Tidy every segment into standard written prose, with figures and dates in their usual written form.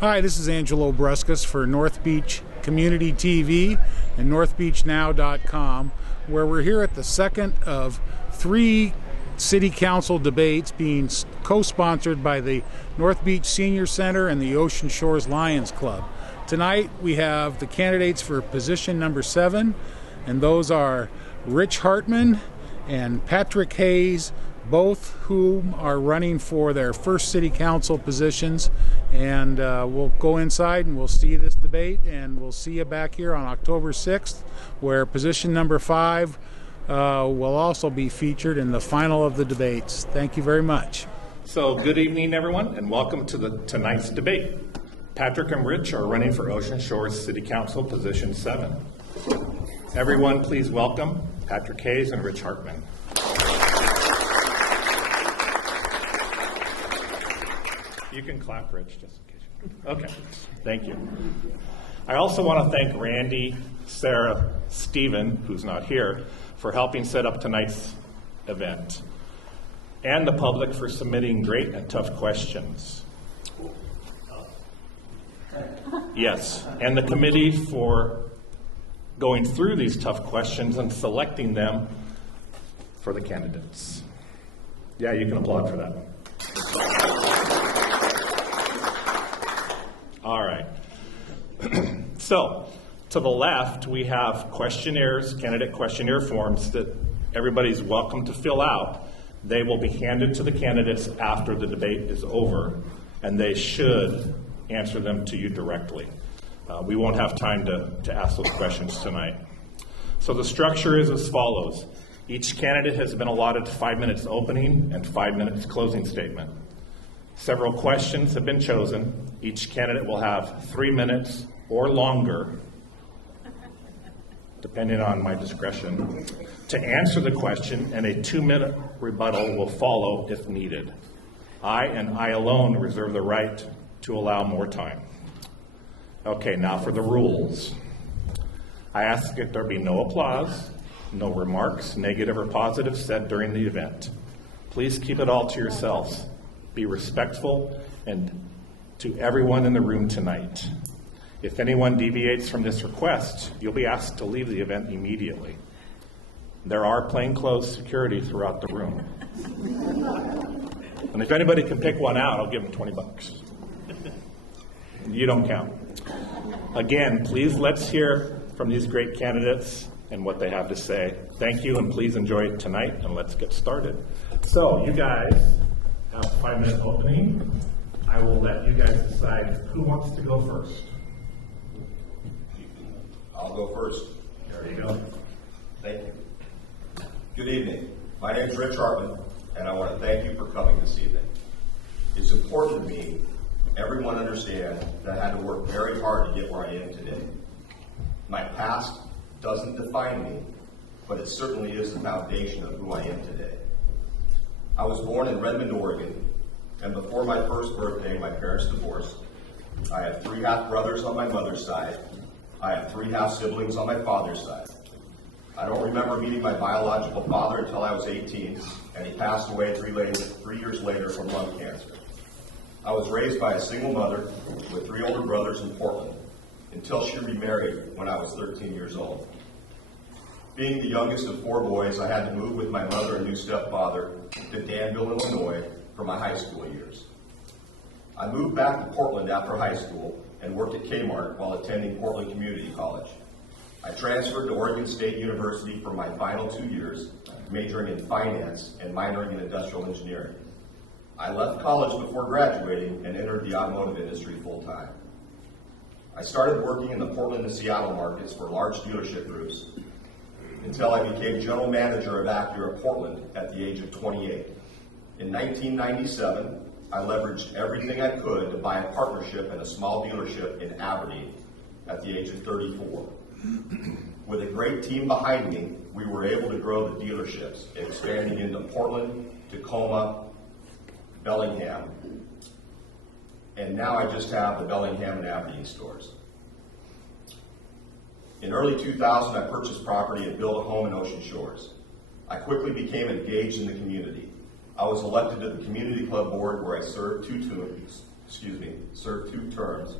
Hi, this is Angelo Bruscus for North Beach Community TV and northbeachnow.com, where we're here at the second of 3 City Council debates being co-sponsored by the North Beach Senior Center and the Ocean Shores Lions Club. Tonight we have the candidates for position number 7, and those are Rich Hartman and Patrick Hayes, both whom are running for their first city council positions. And we'll go inside and we'll see this debate, and we'll see you back here on October 6th, where position number 5 will also be featured in the final of the debates. Thank you very much. So good evening, everyone, and welcome to tonight's debate. Patrick and Rich are running for Ocean Shores City Council position 7. Everyone, please welcome Patrick Hayes and Rich Hartman. You can clap, Rich, just in case. Okay, thank you. I also want to thank Randy, Sarah, Stephen, who's not here, for helping set up tonight's event, and the public for submitting great and tough questions. Yes, and the committee for going through these tough questions and selecting them for the candidates. Yeah, you can applaud for that. All right. So, to the left, we have questionnaires, candidate questionnaire forms that everybody's welcome to fill out. They will be handed to the candidates after the debate is over, and they should answer them to you directly. We won't have time to ask those questions tonight. So the structure is as follows. Each candidate has been allotted 5 minutes opening and 5 minutes closing statement. Several questions have been chosen. Each candidate will have 3 minutes or longer, depending on my discretion, to answer the question, and a 2-minute rebuttal will follow if needed. I and I alone reserve the right to allow more time. Okay, now for the rules. I ask that there be no applause, no remarks, negative or positive, said during the event. Please keep it all to yourselves. Be respectful and to everyone in the room tonight. If anyone deviates from this request, you'll be asked to leave the event immediately. There are plainclothes security throughout the room. And if anybody can pick one out, I'll give them $20. You don't count. Again, please let's hear from these great candidates and what they have to say. Thank you, and please enjoy it tonight, and let's get started. So, you guys have 5 minutes opening. I will let you guys decide who wants to go first. I'll go first. There you go. Thank you. Good evening. My name is Rich Hartman, and I want to thank you for coming this evening. It's important to me everyone understand that I had to work very hard to get where I am today. My past doesn't define me, but it certainly is the foundation of who I am today. I was born in Redmond, Oregon, and before my first birthday, my parents divorced. I have 3 half-brothers on my mother's side. I have 3 half-siblings on my father's side. I don't remember meeting my biological father until I was 18, and he passed away 3 years later from lung cancer. I was raised by a single mother with 3 older brothers in Portland until she remarried when I was 13 years old. Being the youngest of 4 boys, I had to move with my mother and new stepfather to Danville, Illinois for my high school years. I moved back to Portland after high school and worked at Kmart while attending Portland Community College. I transferred to Oregon State University for my final 2 years, majoring in finance and minoring in industrial engineering. I left college before graduating and entered the automotive industry full-time. I started working in the Portland and Seattle markets for large dealership groups until I became general manager of Acura Portland at the age of 28. In 1997, I leveraged everything I could to buy a partnership in a small dealership in Aberdeen at the age of 34. With a great team behind me, we were able to grow the dealerships, expanding into Portland, Tacoma, Bellingham, and now I just have the Bellingham and Aberdeen stores. In early 2000, I purchased property and built a home in Ocean Shores. I quickly became engaged in the community. I was elected to the community club board where I served two served 2 terms.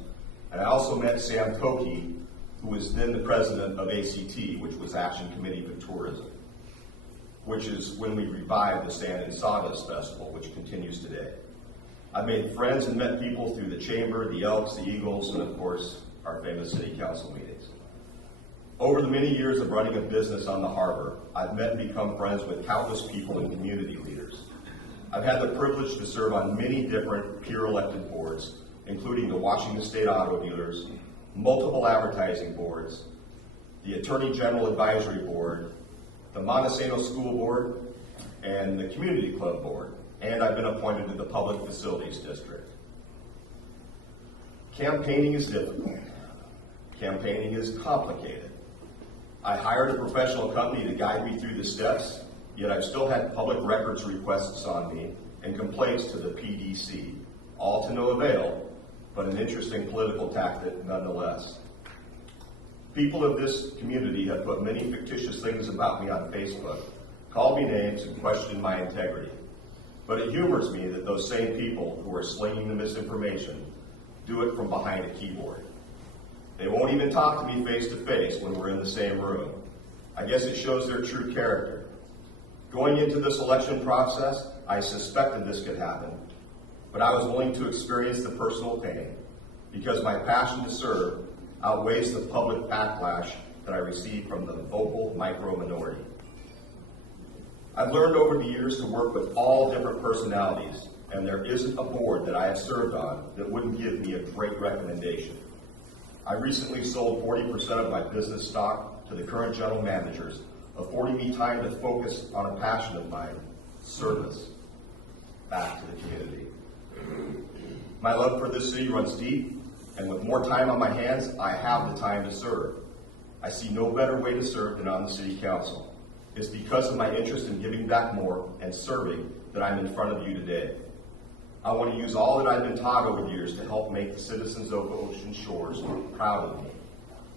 And I also met Sam Koke, who was then the president of ACT, which was Action Committee for Tourism, which is when we revived the Sand and Sawdust Festival, which continues today. I've made friends and met people through the Chamber, the Elks, the Eagles, and of course, our famous city council meetings. Over the many years of running a business on the harbor, I've met and become friends with countless people and community leaders. I've had the privilege to serve on many different peer-elected boards, including the Washington State Auto Dealers, multiple advertising boards, the Attorney General Advisory Board, the Montesano School Board, and the Community Club Board, and I've been appointed to the Public Facilities District. Campaigning is difficult. Campaigning is complicated. I hired a professional company to guide me through the steps, yet I've still had public records requests on me and complaints to the PDC, all to no avail, but an interesting political tactic nonetheless. People of this community have put many fictitious things about me on Facebook, called me names, and questioned my integrity. But it humors me that those same people who are slinging the misinformation do it from behind a keyboard. They won't even talk to me face to face when we're in the same room. I guess it shows their true character. Going into this election process, I suspected this could happen, but I was willing to experience the personal pain because my passion to serve outweighs the public backlash that I receive from the vocal micro-minority. I've learned over the years to work with all different personalities, and there isn't a board that I have served on that wouldn't give me a great recommendation. I recently sold 40% of my business stock to the current general managers, affording me time to focus on a passion of mine, service, back to the community. My love for this city runs deep, and with more time on my hands, I have the time to serve. I see no better way to serve than on the city council. It's because of my interest in giving back more and serving that I'm in front of you today. I want to use all that I've been taught over the years to help make the citizens of Ocean Shores proud of me.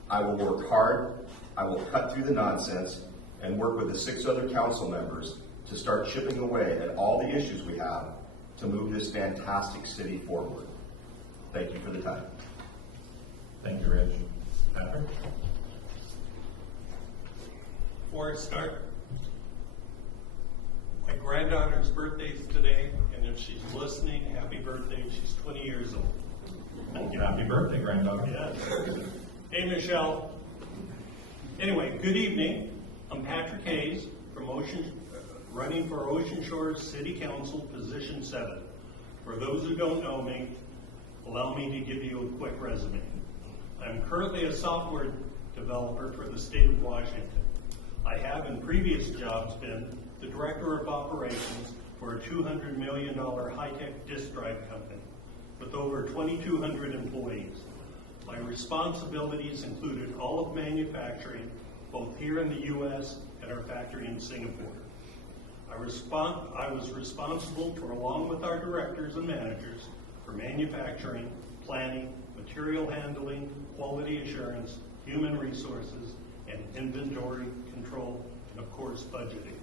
I will work hard, I will cut through the nonsense, and work with the 6 other council members to start chipping away at all the issues we have to move this fantastic city forward. Thank you for the time. Thank you, Rich. Patrick? Before I start, my granddaughter's birthday is today, and if she's listening, happy birthday. She's 20 years old. Thank you. Happy birthday, granddaughter. Yes. Hey, Michelle. Anyway, good evening. I'm Patrick Hayes from running for Ocean Shores City Council, Position 7. For those who don't know me, allow me to give you a quick resume. I'm currently a software developer for the state of Washington. I have in previous jobs been the Director of Operations for a $200 million high-tech disk drive company with over 2,200 employees. My responsibilities included all of manufacturing, both here in the U.S. and our factory in Singapore. I was responsible for, along with our directors and managers, for manufacturing, planning, material handling, quality assurance, human resources, and inventory control, and of course, budgeting.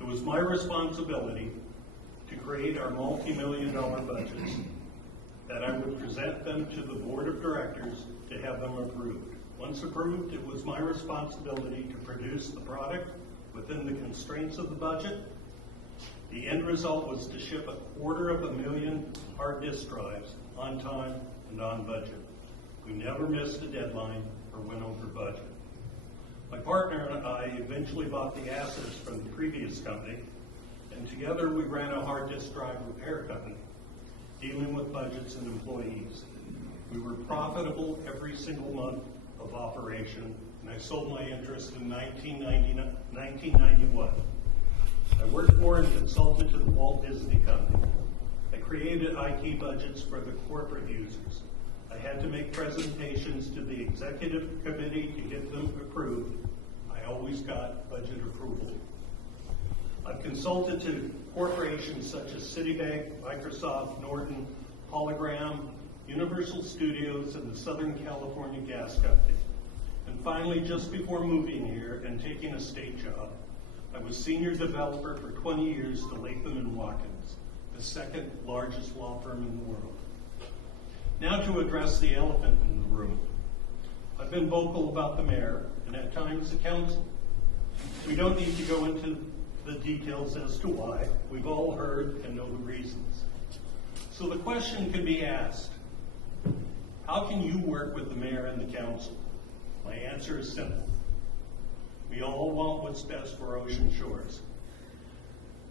It was my responsibility to create our multi-million-dollar budgets, that I would present them to the board of directors to have them approved. Once approved, it was my responsibility to produce the product within the constraints of the budget. The end result was to ship 250,000 hard disk drives on time and on budget. We never missed a deadline or went over budget. My partner and I eventually bought the assets from the previous company, and together we ran a hard disk drive repair company, dealing with budgets and employees. We were profitable every single month of operation, and I sold my interest in 1991. I worked for and consulted to the Walt Disney Company. I created IT budgets for the corporate users. I had to make presentations to the executive committee to get them approved. I always got budget approval. I've consulted to corporations such as Citibank, Microsoft, Norton, Hologram, Universal Studios, and the Southern California Gas Company. And finally, just before moving here and taking a state job, I was senior developer for 20 years to Latham & Watkins, the second largest law firm in the world. Now to address the elephant in the room. I've been vocal about the mayor and at times the council. We don't need to go into the details as to why. We've all heard and know the reasons. So the question can be asked, how can you work with the mayor and the council? My answer is simple. We all want what's best for Ocean Shores.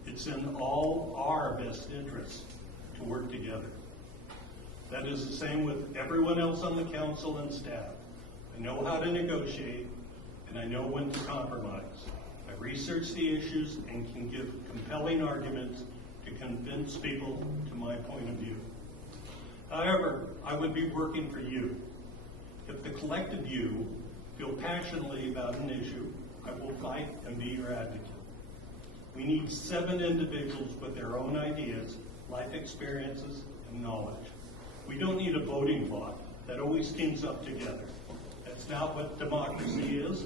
It's in all our best interests to work together. That is the same with everyone else on the council and staff. I know how to negotiate, and I know when to compromise. I research the issues and can give compelling arguments to convince people to my point of view. However, I would be working for you. If the collective you feel passionately about an issue, I will fight and be your advocate. We need 7 individuals with their own ideas, life experiences, and knowledge. We don't need a voting bloc that always teams up together. That's not what democracy is.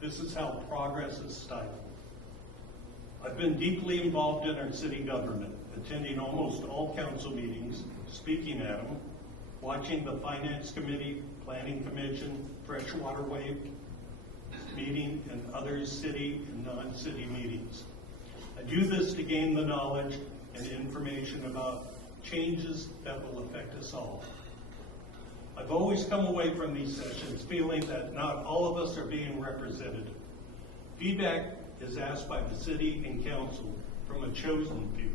This is how progress is stifled. I've been deeply involved in our city government, attending almost all council meetings, speaking at them, watching the Finance Committee, Planning Commission, Freshwaterway meeting, and other city and non-city meetings. I do this to gain the knowledge and information about changes that will affect us all. I've always come away from these sessions feeling that not all of us are being represented. Feedback is asked by the city and council from a chosen few.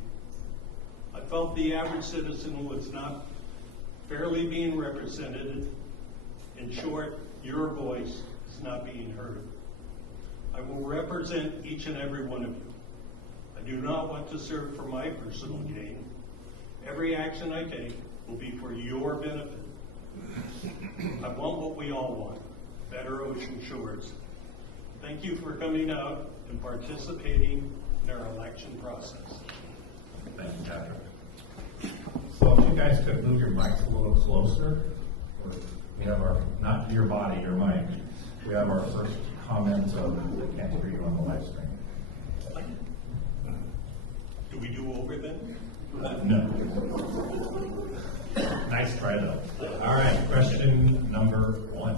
I felt the average citizen was not fairly being represented. In short, your voice is not being heard. I will represent each and every one of you. I do not want to serve for my personal gain. Every action I take will be for your benefit. I want what we all want, better Ocean Shores. Thank you for coming out and participating in our election process. Thank you, Patrick. So if you guys could move your mics a little closer, we have our, not your body, your mic. We have our first comments of, I can't hear you on the live stream. Do we do over then? No. Nice try though. All right, question number 1.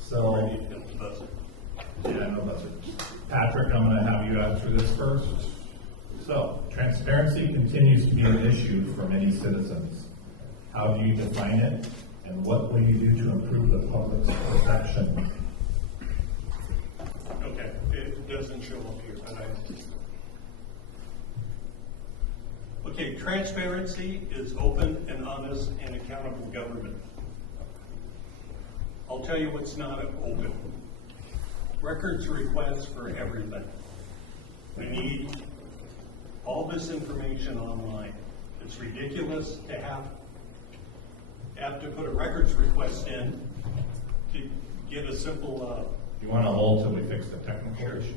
So, yeah, no buzzer. Patrick, I'm going to have you answer this first. So, transparency continues to be an issue for many citizens. How do you define it, and what will you do to improve the public's perception? Okay, it doesn't show up here, but okay, transparency is open and honest and accountable government. I'll tell you what's not open. Records requests for everything. We need all this information online. It's ridiculous to have to put a records request in to get a simple. You want to hold till we fix the technical issue?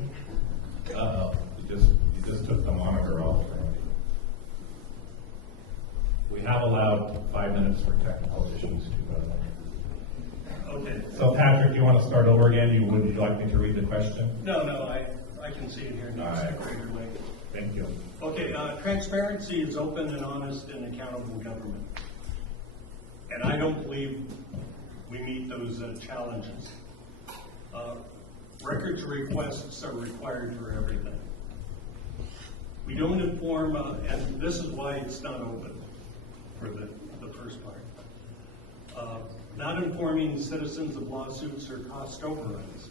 Uh-oh, you just took the monitor off. We have allowed 5 minutes for technical issues too, by the way. Okay. So Patrick, you want to start over again? Would you like me to read the question? No, I can see it here. All right. Way. Thank you. Okay, transparency is open and honest and accountable government. And I don't believe we meet those challenges. Records requests are required for everything. We don't inform, and this is why it's not open for the first part. Not informing citizens of lawsuits or cost overruns.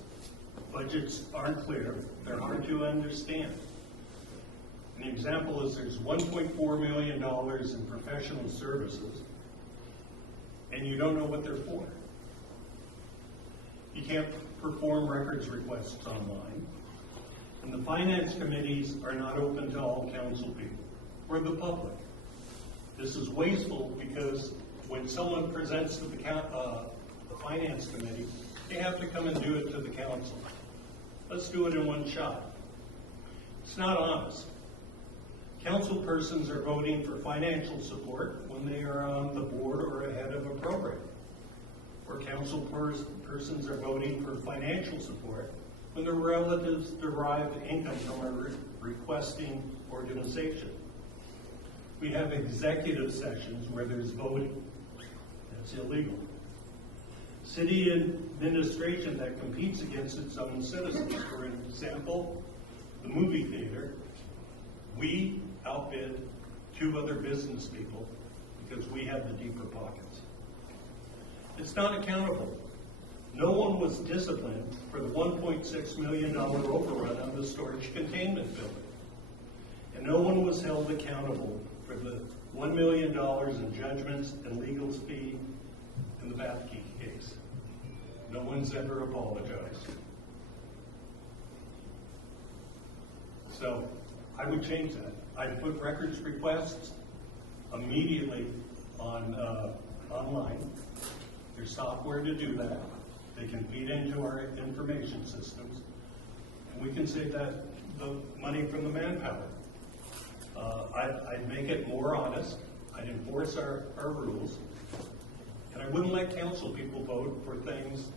Budgets aren't clear, they're hard to understand. An example is there's $1.4 million in professional services, and you don't know what they're for. You can't perform records requests online. And the finance committees are not open to all council people or the public. This is wasteful because when someone presents to the finance committee, they have to come and do it to the council. Let's do it in one shot. It's not honest. Council persons are voting for financial support when they are on the board or ahead of a program. Or council persons are voting for financial support when their relatives derive income from a requesting organization. We have executive sessions where there's voting. That's illegal. City administration that competes against its own citizens. For example, the movie theater, we outbid 2 other business people because we have the deeper pockets. It's not accountable. No one was disciplined for the $1.6 million overrun on the storage containment building. And no one was held accountable for the $1 million in judgments and legal fee in the Bathke case. No one's ever apologized. So I would change that. I'd put records requests immediately on online. There's software to do that. They can feed into our information systems, and we can save the money from the manpower. I'd make it more honest. I'd enforce our rules, and I wouldn't let council people vote for things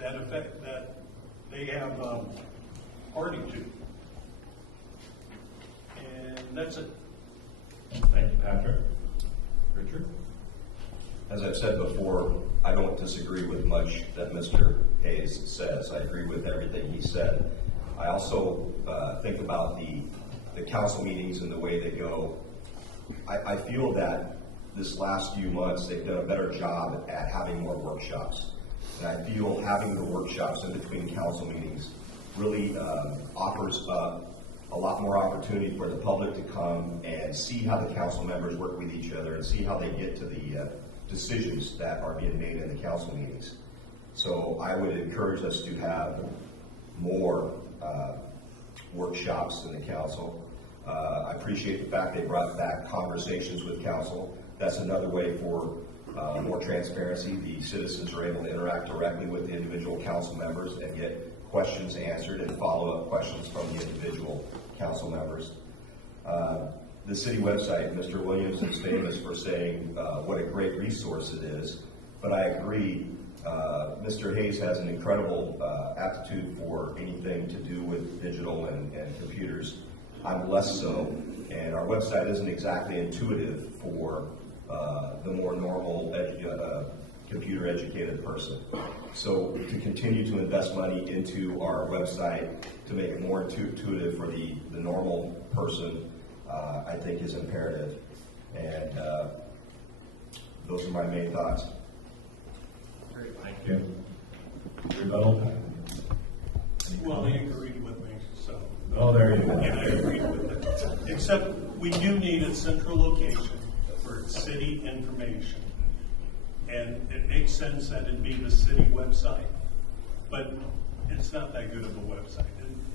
that they have party to. And that's it. Thank you, Patrick. Richard? As I've said before, I don't disagree with much that Mr. Hayes says. I agree with everything he said. I also think about the council meetings and the way they go. I feel that this last few months they've done a better job at having more workshops. And I feel having the workshops in between council meetings really offers up a lot more opportunity for the public to come and see how the council members work with each other and see how they get to the decisions that are being made in the council meetings. So I would encourage us to have more workshops in the council. I appreciate the fact they brought back conversations with council. That's another way for more transparency. The citizens are able to interact directly with the individual council members and get questions answered and follow-up questions from the individual council members. The city website, Mr. Williams is famous for saying what a great resource it is, but I agree, Mr. Hayes has an incredible aptitude for anything to do with digital and computers. I'm less so, and our website isn't exactly intuitive for the more normal computer-educated person. So to continue to invest money into our website to make it more intuitive for the normal person, I think is imperative. And those are my main thoughts. Great, thank you. Rebuttal? Well, they agreed with me, so. Oh, there you go. And I agreed with it. Except we do need a central location for city information. And it makes sense that it'd be the city website, but it's not that good of a website.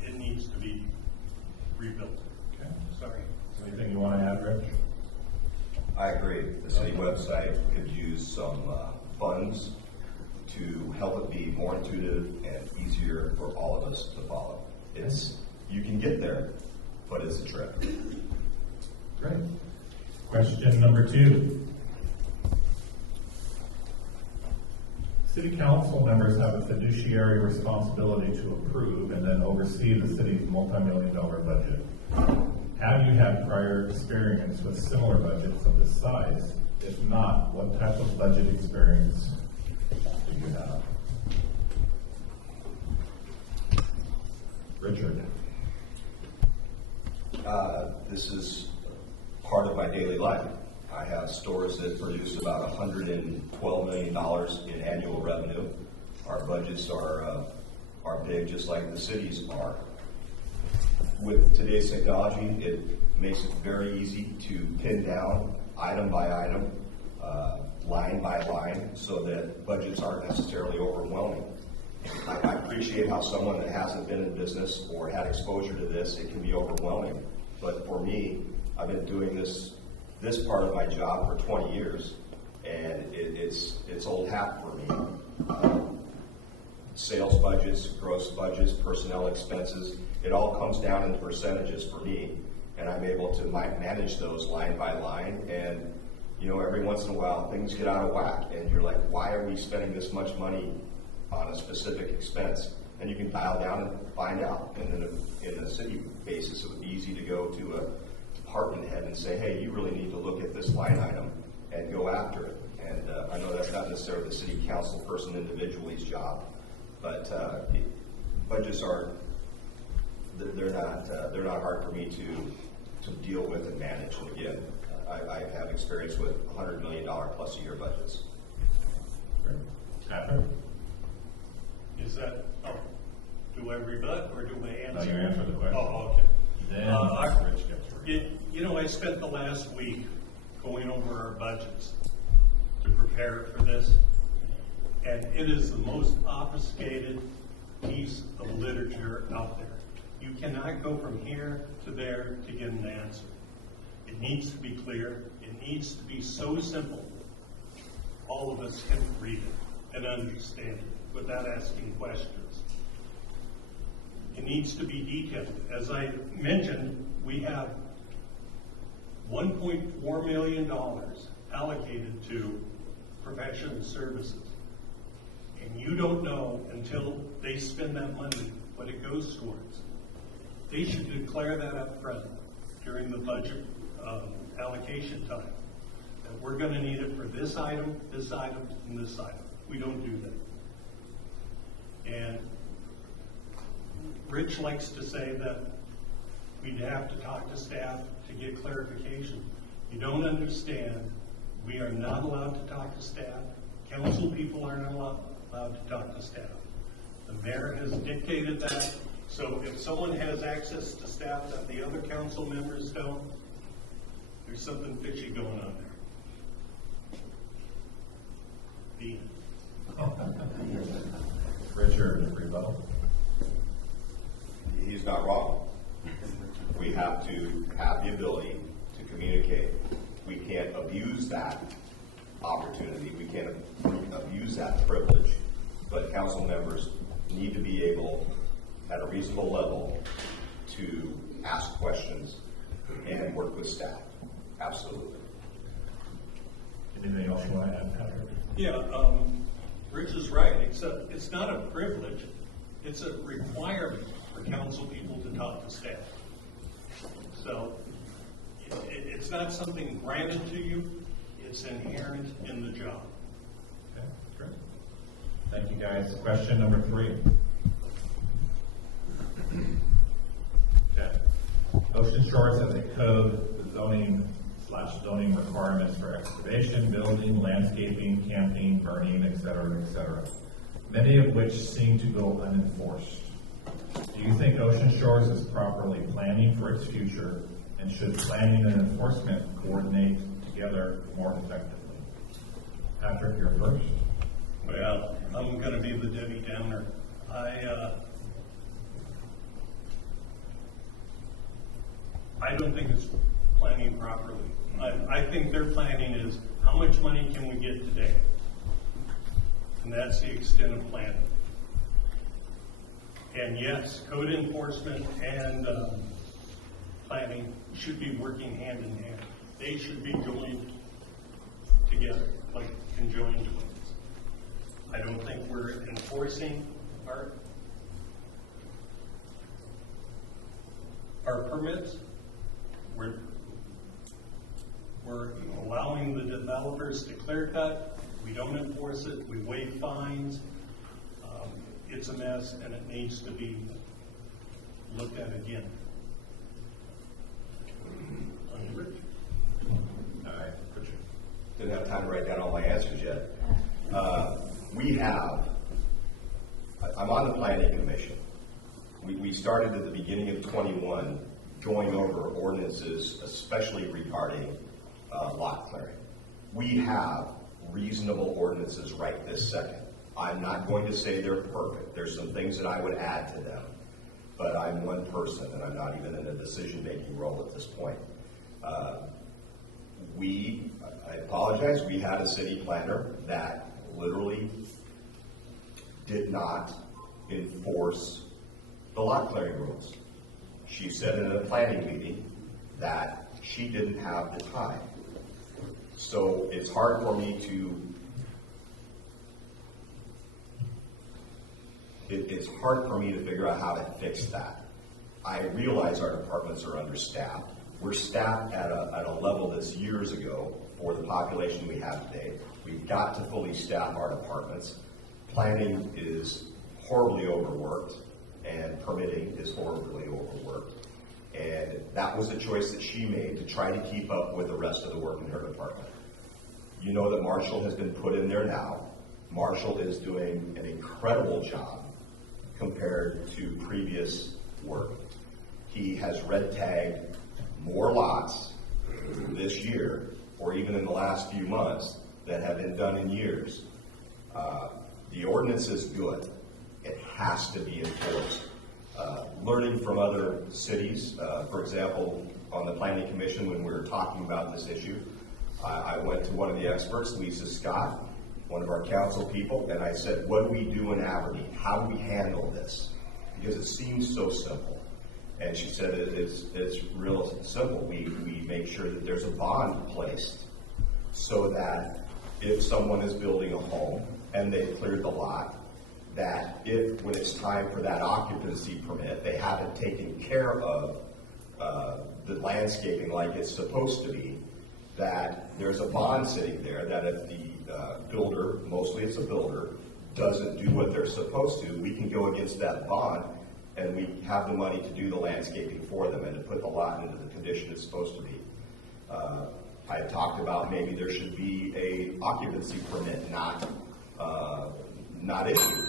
It needs to be rebuilt. Okay. Sorry. Anything you want to add, Rich? I agree. The city website could use some funds to help it be more intuitive and easier for all of us to follow. You can get there, but it's a trip. Great. Question number 2. City council members have a fiduciary responsibility to approve and then oversee the city's multi-million-dollar budget. Have you had prior experience with similar budgets of this size? If not, what type of budget experience do you have? Richard. This is part of my daily life. I have stores that produce about $112 million in annual revenue. Our budgets are big, just like the cities are. With today's technology, it makes it very easy to pin down item by item, line by line, so that budgets aren't necessarily overwhelming. I appreciate how someone that hasn't been in business or had exposure to this, it can be overwhelming. But for me, I've been doing this part of my job for 20 years, and it's old hat for me. Sales budgets, gross budgets, personnel expenses, it all comes down into percentages for me, and I'm able to manage those line by line. And every once in a while things get out of whack, and you're like, why are we spending this much money on a specific expense? and you can dial down and find out. And then in a city basis, it would be easy to go to a department head and say, hey, you really need to look at this line item and go after it. And I know that's not necessarily the city council person individually's job, but budgets are, they're not hard for me to deal with and manage. And again, I have experience with $100 million plus a year budgets. Patrick? Is that, do I rebut or do I answer? No, you answer the question. Oh, okay. Then Rich gets ready. You know, I spent the last week going over our budgets to prepare for this, and it is the most obfuscated piece of literature out there. You cannot go from here to there to get an answer. It needs to be clear. It needs to be so simple all of us can read it and understand it without asking questions. It needs to be detailed. As I mentioned, we have $1.4 million allocated to professional services. And you don't know until they spend that money what it goes towards. They should declare that up front during the budget allocation time. That we're going to need it for this item, and this item. We don't do that. And Rich likes to say that we'd have to talk to staff to get clarification. You don't understand. We are not allowed to talk to staff. Council people are not allowed to talk to staff. The mayor has dictated that. So if someone has access to staff that the other council members don't, there's something fishy going on there. Dean. Richard, rebuttal. He's not wrong. We have to have the ability to communicate. We can't abuse that opportunity. We can't abuse that privilege. But council members need to be able, at a reasonable level, to ask questions and work with staff. Absolutely. Anything else you want to add, Patrick? Yeah, Rich is right. It's not a privilege. It's a requirement for council people to talk to staff. So it's not something granted to you. It's inherent in the job. Okay, great. Thank you, guys. Question number 3. Okay. Ocean Shores has a code, the zoning/zoning requirements for excavation, building, landscaping, camping, burning, etc., many of which seem to go unenforced. Do you think Ocean Shores is properly planning for its future, and should planning and enforcement coordinate together more effectively? Patrick, you're first. Well, I'm going to be the Debbie Downer. I don't think it's planning properly. I think their planning is how much money can we get today? And that's the extent of planning. And yes, code enforcement and planning should be working hand in hand. They should be joined together, like conjoined twins. I don't think we're enforcing our permits. We're allowing the developers to clear cut. We don't enforce it. We waive fines. It's a mess, and it needs to be looked at again. All right, Richard. Didn't have time to write down all my answers yet. I'm on the planning commission. We started at the beginning of 21 going over ordinances, especially regarding lot clearing. We have reasonable ordinances right this second. I'm not going to say they're perfect. There's some things that I would add to them, but I'm one person and I'm not even in a decision-making role at this point. I apologize, we had a city planner that literally did not enforce the lot clearing rules. She said in a planning meeting that she didn't have the time. So it's hard for me to it's hard for me to figure out how to fix that. I realize our departments are understaffed. We're staffed at a level that's years ago for the population we have today. We've got to fully staff our departments. Planning is horribly overworked, and permitting is horribly overworked. And that was the choice that she made to try to keep up with the rest of the work in her department. You know that Marshall has been put in there now. Marshall is doing an incredible job compared to previous work. He has red tagged more lots this year, or even in the last few months, that have been done in years. The ordinance is good. It has to be enforced. Learning from other cities, for example, on the Planning Commission when we were talking about this issue, I went to one of the experts, Lisa Scott, one of our council people, and I said, what do we do in Aberdeen? How do we handle this? Because it seems so simple. And she said it's real simple. We make sure that there's a bond placed so that if someone is building a home and they've cleared the lot, that if, when it's time for that occupancy permit, they haven't taken care of the landscaping like it's supposed to be, that there's a bond sitting there that if the builder, mostly it's a builder, doesn't do what they're supposed to, we can go against that bond and we have the money to do the landscaping for them and to put the lot into the condition it's supposed to be. I talked about maybe there should be a occupancy permit not issued.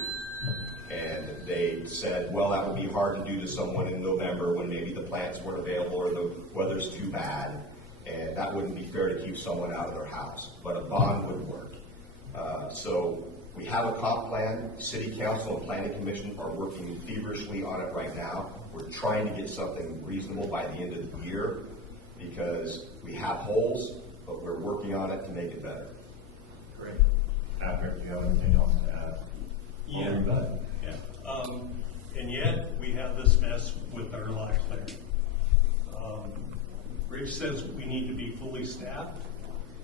And they said, well, that would be hard to do to someone in November when maybe the plants weren't available or the weather's too bad, and that wouldn't be fair to keep someone out of their house. But a bond would work. So we have a comp plan. City Council and Planning Commission are working feverishly on it right now. We're trying to get something reasonable by the end of the year because we have holes, but we're working on it to make it better. Great. Patrick, do you have anything else to add? Yeah. And yet we have this mess with our lot clearing. Rich says we need to be fully staffed.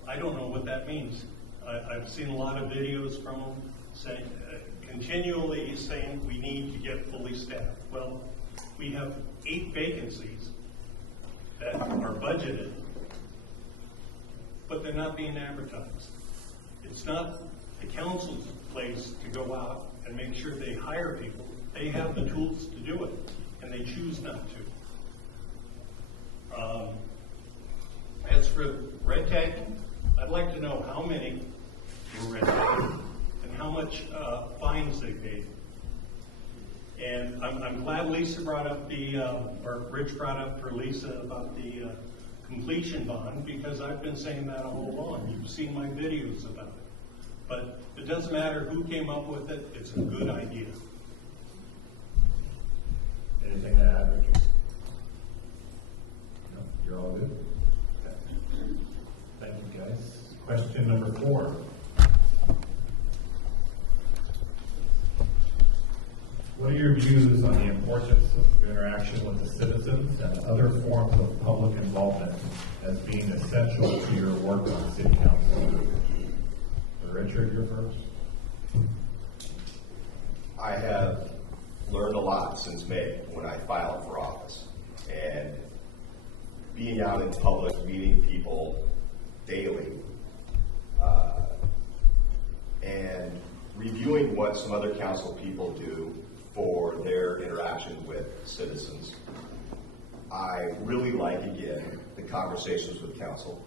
I don't know what that means. I've seen a lot of videos from him saying, continually saying we need to get fully staffed. Well, we have 8 vacancies that are budgeted, but they're not being advertised. It's not the council's place to go out and make sure they hire people. They have the tools to do it, and they choose not to. As for red tagging, I'd like to know how many were red tagged and how much fines they paid. And I'm glad Lisa brought up or Rich brought up for Lisa about the completion bond, because I've been saying that all along. You've seen my videos about it. But it doesn't matter who came up with it, it's a good idea. Anything to add, Richard? No, you're all good? Okay. Thank you, guys. Question number 4. What are your views on the importance of interaction with the citizens and other forms of public involvement as being essential to your work on City Council? Richard, you're first. I have learned a lot since May when I filed for office. And being out in public, meeting people daily, and reviewing what some other council people do for their interaction with citizens. I really like, again, the conversations with council.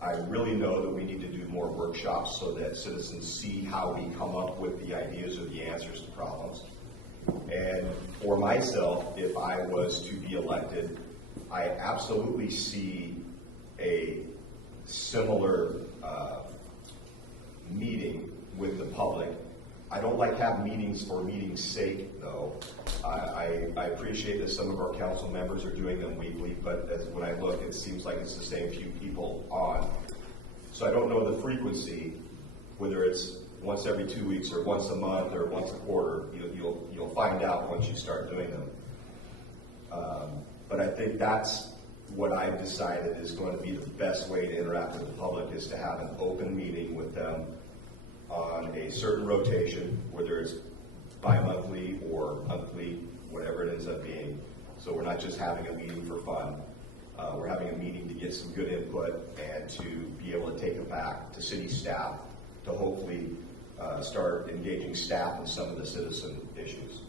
I really know that we need to do more workshops so that citizens see how we come up with the ideas or the answers to problems. And for myself, if I was to be elected, I absolutely see a similar meeting with the public. I don't like have meetings for meetings' sake, though. I appreciate that some of our council members are doing them weekly, but when I look, it seems like it's the same few people on. So I don't know the frequency, whether it's once every 2 weeks or once a month or once a quarter. You'll find out once you start doing them. But I think that's what I've decided is going to be the best way to interact with the public, is to have an open meeting with them on a certain rotation, whether it's bi-monthly or monthly, whatever it ends up being. So we're not just having a meeting for fun. We're having a meeting to get some good input and to be able to take it back to city staff to hopefully start engaging staff in some of the citizen issues.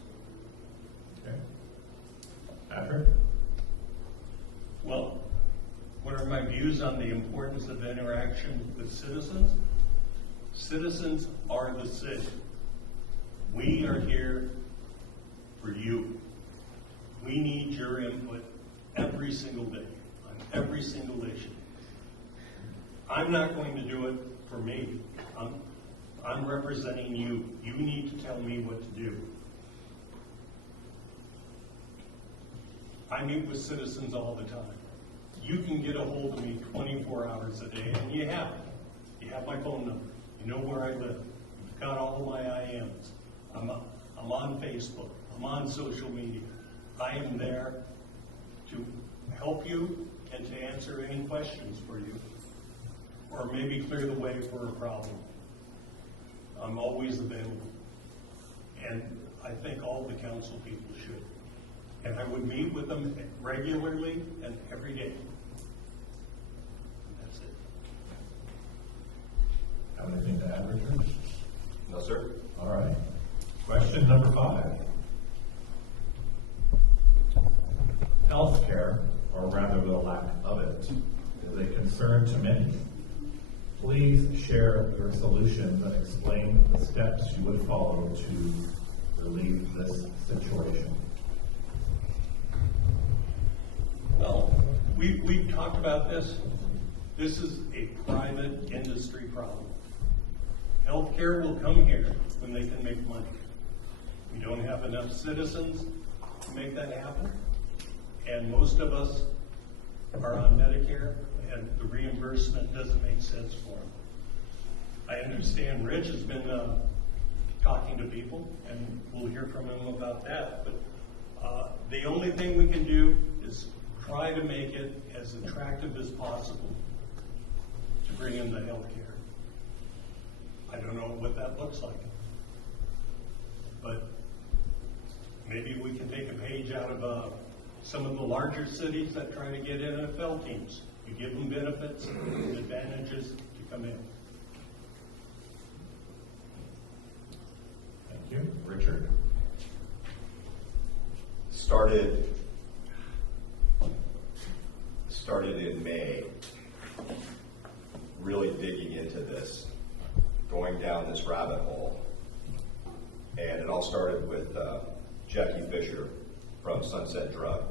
Okay. Patrick? Well, what are my views on the importance of interaction with citizens? Citizens are the city. We are here for you. We need your input every single day on every single issue. I'm not going to do it for me. I'm representing you. You need to tell me what to do. I meet with citizens all the time. You can get a hold of me 24 hours a day, and you have it. You have my phone number. You know where I live. You've got all of my IMs. I'm on Facebook. I'm on social media. I am there to help you and to answer any questions for you, or maybe clear the way for a problem. I'm always available. And I think all the council people should. And I would meet with them regularly and every day. That's it. Have anything to add, Richard? No, sir. All right. Question number 5. Healthcare, or rather the lack of it, is a concern to many. Please share your solutions and explain the steps you would follow to relieve this situation. Well, we've talked about this. This is a private industry problem. Healthcare will come here when they can make money. We don't have enough citizens to make that happen. And most of us are on Medicare, and the reimbursement doesn't make sense for them. I understand Rich has been talking to people, and we'll hear from him about that. But the only thing we can do is try to make it as attractive as possible to bring in the health care. I don't know what that looks like, but maybe we can take a page out of some of the larger cities that try to get NFL teams. You give them benefits and advantages to come in. Thank you. Richard? Started in May, really digging into this, going down this rabbit hole. And it all started with Jackie Fisher from Sunset Drug,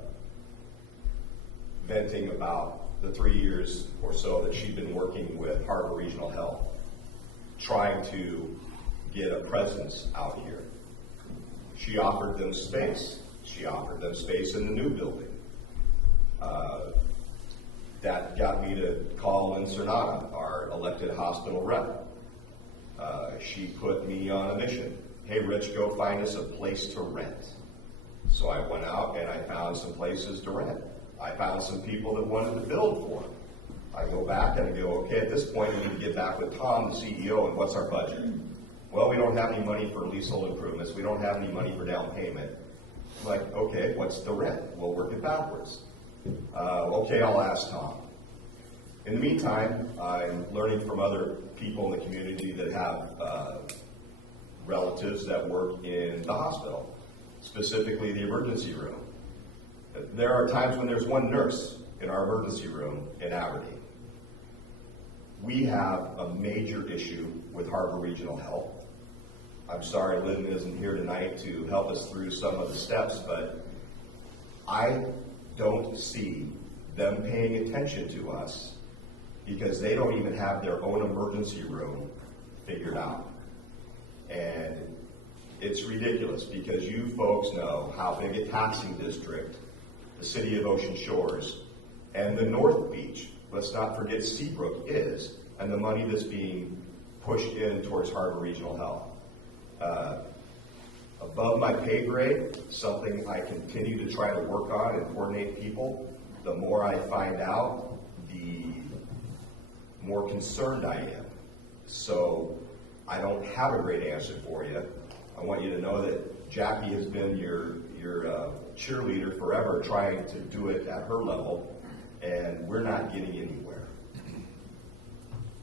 venting about the 3 years or so that she'd been working with Harbor Regional Health, trying to get a presence out here. She offered them space. She offered them space in the new building. That got me to call Lynn Cernata, our elected hospital rep. She put me on a mission. Hey, Rich, go find us a place to rent. So I went out and I found some places to rent. I found some people that wanted to build for them. I go back and I go, okay, at this point we need to get back with Tom, the CEO, and what's our budget? Well, we don't have any money for leasehold improvements. We don't have any money for down payment. I'm like, okay, what's the rent? We'll work it backwards. Okay, I'll ask Tom. In the meantime, I'm learning from other people in the community that have relatives that work in the hospital, specifically the emergency room. There are times when there's one nurse in our emergency room in Aberdeen. We have a major issue with Harbor Regional Health. I'm sorry Lynn isn't here tonight to help us through some of the steps, but I don't see them paying attention to us because they don't even have their own emergency room figured out. And it's ridiculous because you folks know how big a taxing district the city of Ocean Shores and the North Beach, let's not forget Seabrook, is, and the money that's being pushed in towards Harbor Regional Health. Above my pay grade, something I continue to try to work on and coordinate people. The more I find out, the more concerned I am. So I don't have a great answer for you. I want you to know that Jackie has been your cheerleader forever, trying to do it at her level, and we're not getting anywhere.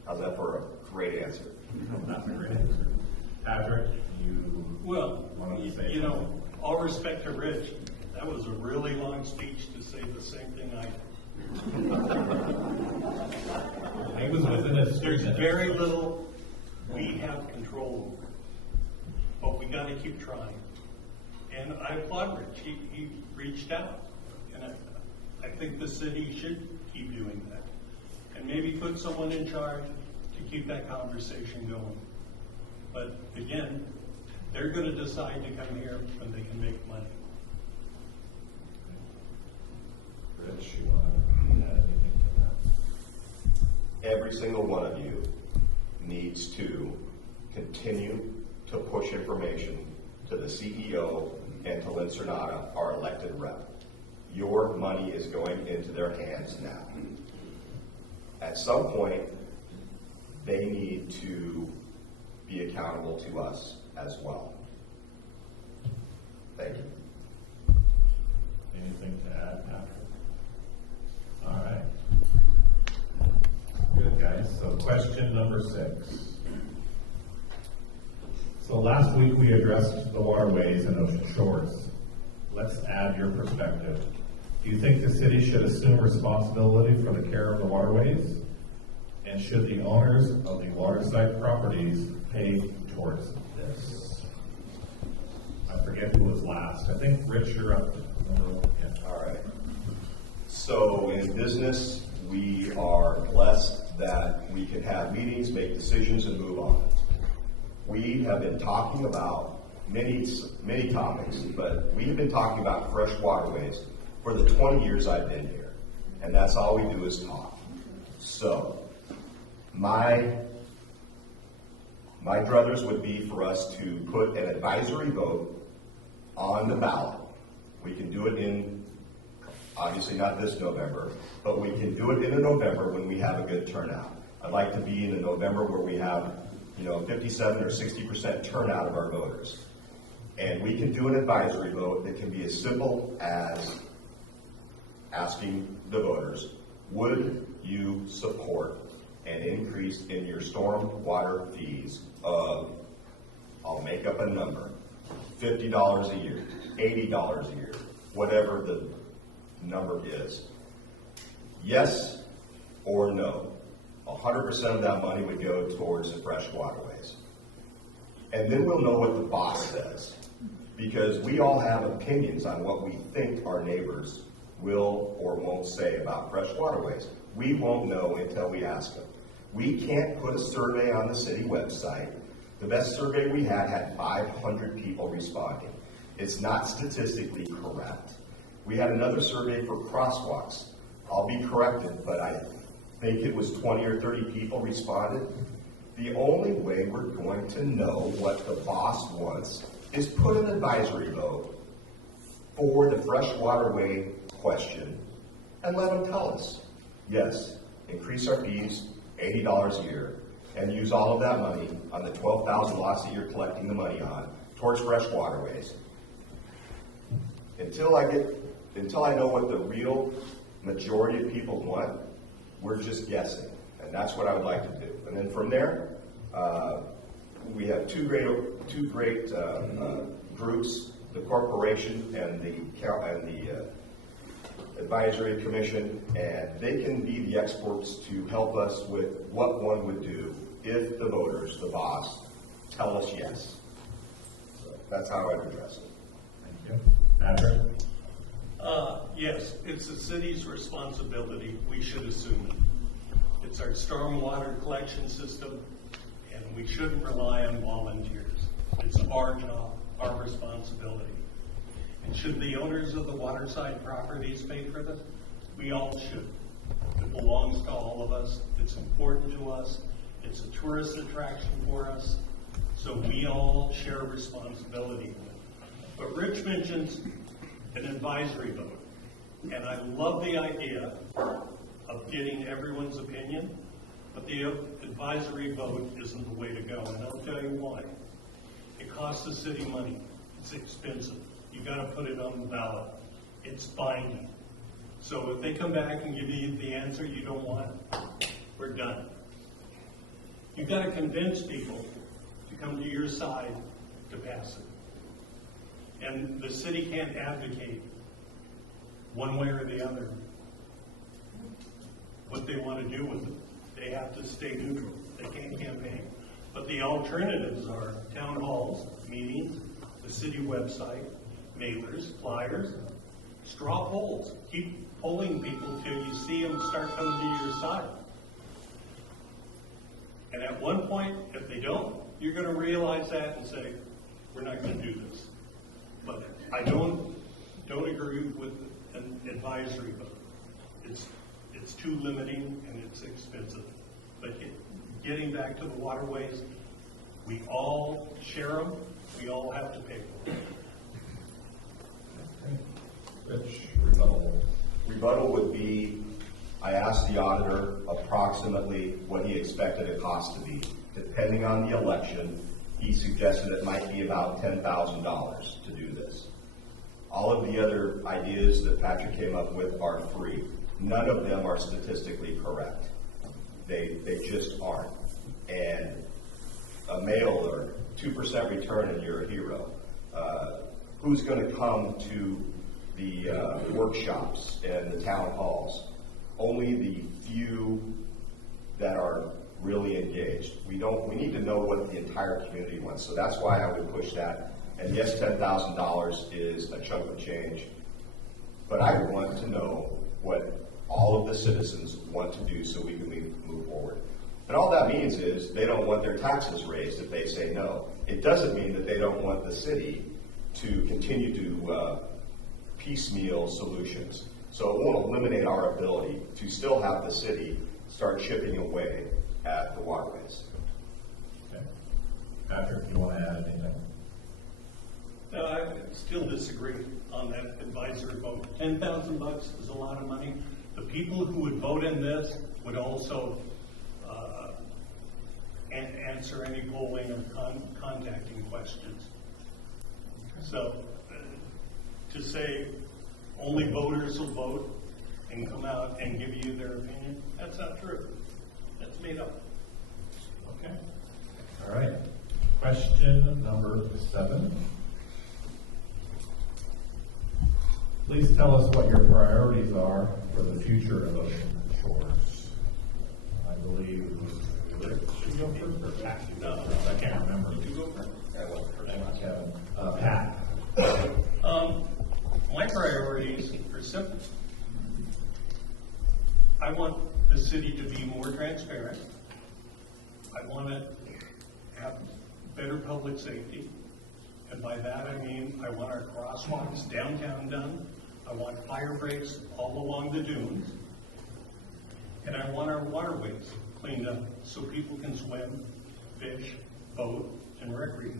How's that for a great answer? That's a great answer. Patrick, you Well, wanted to say you know, something? all respect to Rich, that was a really long speech to say the same thing I did. It was within a There's very little we have control over, but we got to keep trying. And I applaud Rich. He reached out, and I think the city should keep doing that, and maybe put someone in charge to keep that conversation going. But again, they're going to decide to come here when they can make money. Rich, you want to add anything to that? Every single one of you needs to continue to push information to the CEO and to Lynn Cernata, our elected rep. Your money is going into their hands now. At some point, they need to be accountable to us as well. Thank you. Anything to add, Patrick? All right. Good, guys. So question number 6. So last week we addressed the waterways and ocean shores. Let's add your perspective. Do you think the city should assume responsibility for the care of the waterways? And should the owners of the waterside properties pay towards this? I forget who was last. I think Rich, you're up. Yeah. All right. So in business, we are blessed that we can have meetings, make decisions, and move on. We have been talking about many topics, but we have been talking about fresh waterways for the 20 years I've been here, and that's all we do is talk. So my druthers would be for us to put an advisory vote on the ballot. We can do it in, obviously not this November, but we can do it in a November when we have a good turnout. I'd like to be in a November where we have 57 or 60% turnout of our voters. And we can do an advisory vote that can be as simple as asking the voters, would you support an increase in your storm water fees of, I'll make up a number, $50 a year, $80 a year, whatever the number is. Yes or no? 100% of that money would go towards the fresh waterways. And then we'll know what the boss says, because we all have opinions on what we think our neighbors will or won't say about fresh waterways. We won't know until we ask them. We can't put a survey on the city website. The best survey we had 500 people responding. It's not statistically correct. We had another survey for crosswalks. I'll be corrected, but I think it was 20 or 30 people responded. The only way we're going to know what the boss wants is put an advisory vote for the fresh waterway question and let them tell us, yes, increase our fees $80 a year and use all of that money on the 12,000 lots that you're collecting the money on towards fresh waterways. Until I know what the real majority of people want, we're just guessing, and that's what I would like to do. And then from there, we have two great groups: the corporation and the advisory commission, and they can be the experts to help us with what one would do if the voters, the boss, tell us yes. So that's how I would address it. Thank you. Patrick? Yes, it's the city's responsibility. We should assume it. It's our stormwater collection system, and we shouldn't rely on volunteers. It's our job, our responsibility. And should the owners of the waterside properties pay for this? We all should. It belongs to all of us. It's important to us. It's a tourist attraction for us. So we all share responsibility. But Rich mentions an advisory vote. And I love the idea of getting everyone's opinion, but the advisory vote isn't the way to go. And I'll tell you why. It costs the city money. It's expensive. You gotta put it on the ballot. It's binding. So if they come back and give you the answer you don't want, we're done. You gotta convince people to come to your side to pass it. And the city can't advocate one way or the other what they want to do with it. They have to stay neutral. They can't campaign. But the alternatives are town halls, meetings, the city website, mailers, flyers, straw polls. Keep polling people till you see them start coming to your side. And at one point, if they don't, you're going to realize that and say, we're not going to do this. But I don't agree with an advisory vote. It's too limiting and it's expensive. But getting back to the waterways, we all share them. We all have to pay for them. Rich, rebuttal. Rebuttal would be, I asked the auditor approximately what he expected it cost to be. Depending on the election, he suggested it might be about $10,000 to do this. All of the other ideas that Patrick came up with are free. None of them are statistically correct. They just aren't. And a mailer, 2% return and you're a hero. Who's going to come to the workshops and the town halls? Only the few that are really engaged. We need to know what the entire community wants. So that's why I would push that. And yes, $10,000 is a chunk of change, but I want to know what all of the citizens want to do so we can move forward. And all that means is they don't want their taxes raised if they say no. It doesn't mean that they don't want the city to continue to piecemeal solutions. So it won't eliminate our ability to still have the city start chipping away at the waterways. Okay. Patrick, you want to add anything? No, I still disagree on that advisory vote. $10,000 is a lot of money. The people who would vote in this would also answer any polling or contacting questions. So to say only voters will vote and come out and give you their opinion, that's not true. That's made up. Okay. All right. Question number 7. Please tell us what your priorities are for the future of Ocean Shores. I believe should go first or Pat? No, I can't remember. You go first. Kevin. Pat. My priorities are simple. I want the city to be more transparent. I want to have better public safety. And by that I mean I want our crosswalks downtown done. I want fire breaks all along the dunes. And I want our waterways cleaned up so people can swim, fish, boat, and recreate.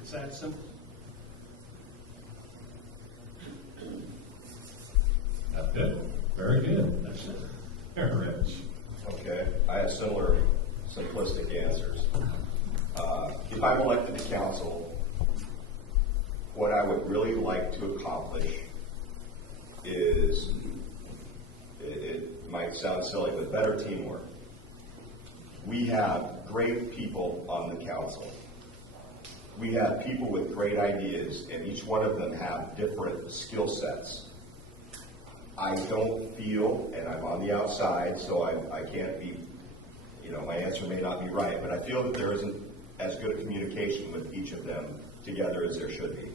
It's that simple. That's it. Very good. That's it. Very rich. Okay, I have similar simplistic answers. If I'm elected to council, what I would really like to accomplish is, it might sound silly, but better teamwork. We have great people on the council. We have people with great ideas, and each one of them have different skill sets. I don't feel, and I'm on the outside, so I can't be, my answer may not be right, but I feel that there isn't as good a communication with each of them together as there should be.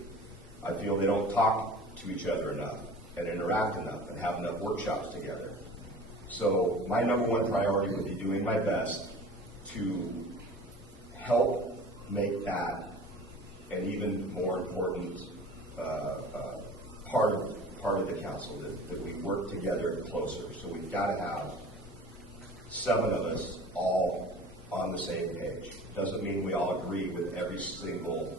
I feel they don't talk to each other enough and interact enough and have enough workshops together. So my number one priority would be doing my best to help make that an even more important part of the council, that we work together closer. So we've got to have 7 of us all on the same page. Doesn't mean we all agree with every single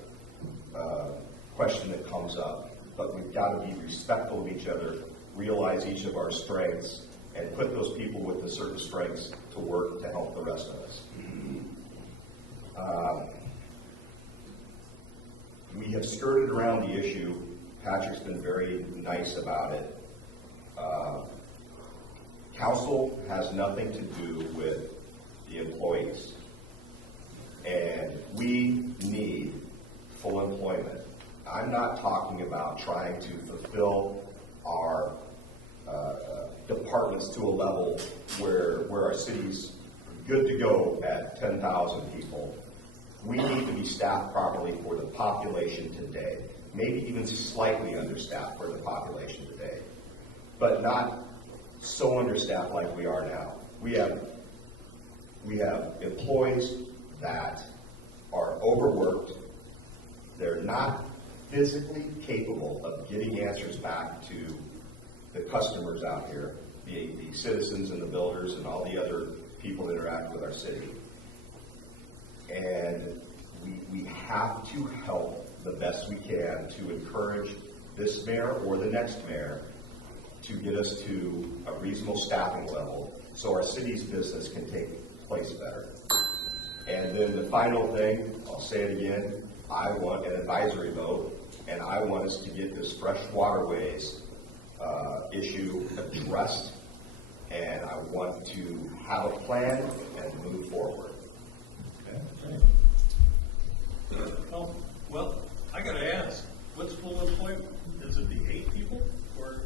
question that comes up, but we've got to be respectful of each other, realize each of our strengths, and put those people with the certain strengths to work to help the rest of us. We have skirted around the issue. Patrick's been very nice about it. Council has nothing to do with the employees. And we need full employment. I'm not talking about trying to fulfill our departments to a level where our city's good to go at 10,000 people. We need to be staffed properly for the population today, maybe even slightly understaffed for the population today, but not so understaffed like we are now. We have employees that are overworked. They're not physically capable of getting answers back to the customers out here, the citizens and the builders and all the other people that interact with our city. And we have to help the best we can to encourage this mayor or the next mayor to get us to a reasonable staffing level so our city's business can take place better. And then the final thing, I'll say it again, I want an advisory vote, and I want us to get this fresh waterways issue addressed, and I want to have a plan and move forward. Oh, well, I gotta ask, what's full employment? Is it the 8 people, or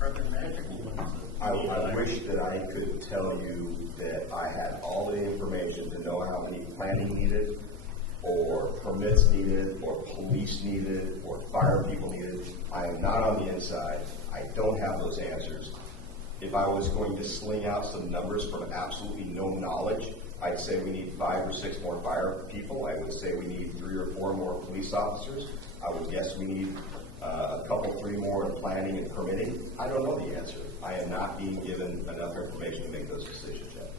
are there magical ones? I wish that I could tell you that I had all the information to know how many planning needed, or permits needed, or police needed, or fire people needed. I am not on the inside. I don't have those answers. If I was going to sling out some numbers from absolutely no knowledge, I'd say we need 5 or 6 more fire people. I would say we need 3 or 4 more police officers. I would guess we need a couple, 3 more in planning and permitting. I don't know the answer. I am not being given enough information to make those decisions yet.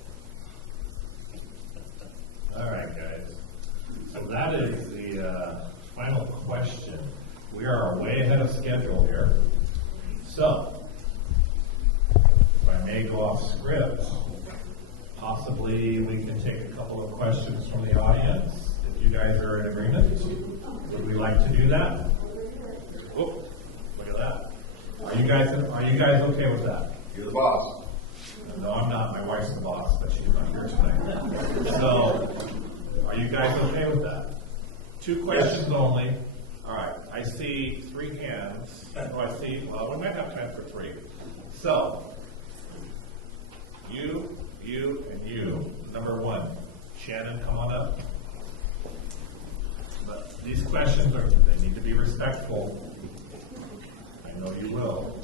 All right, guys. So that is the final question. We are way ahead of schedule here. So, if I may go off script, possibly we can take a couple of questions from the audience. If you guys are in agreement, would we like to do that? Oh, look at that. Are you guys okay with that? You're the boss. No, I'm not. My wife's the boss, but she's not here tonight. So, are you guys okay with that? 2 questions only. All right. I see 3 hands. Well, we might have time for 3. So, you, and you. Number 1. Shannon, come on up. But these questions they need to be respectful. I know you will.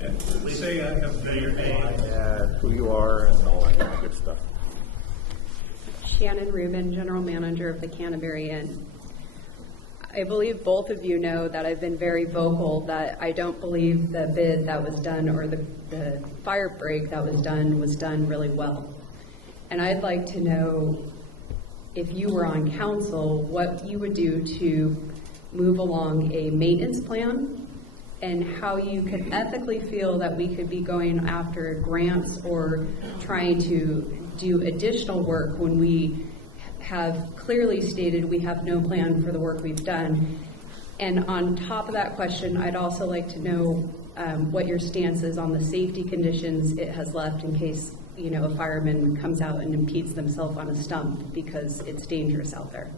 And please say your name And who you are and all that kind of good stuff. Shannon Rubin, General Manager of the Canterbury Inn. I believe both of you know that I've been very vocal that I don't believe the bid that was done or the fire break that was done really well. And I'd like to know, if you were on council, what you would do to move along a maintenance plan and how you could ethically feel that we could be going after grants or trying to do additional work when we have clearly stated we have no plan for the work we've done. And on top of that question, I'd also like to know what your stance is on the safety conditions it has left in case, a fireman comes out and impedes themselves on a stump because it's dangerous out there.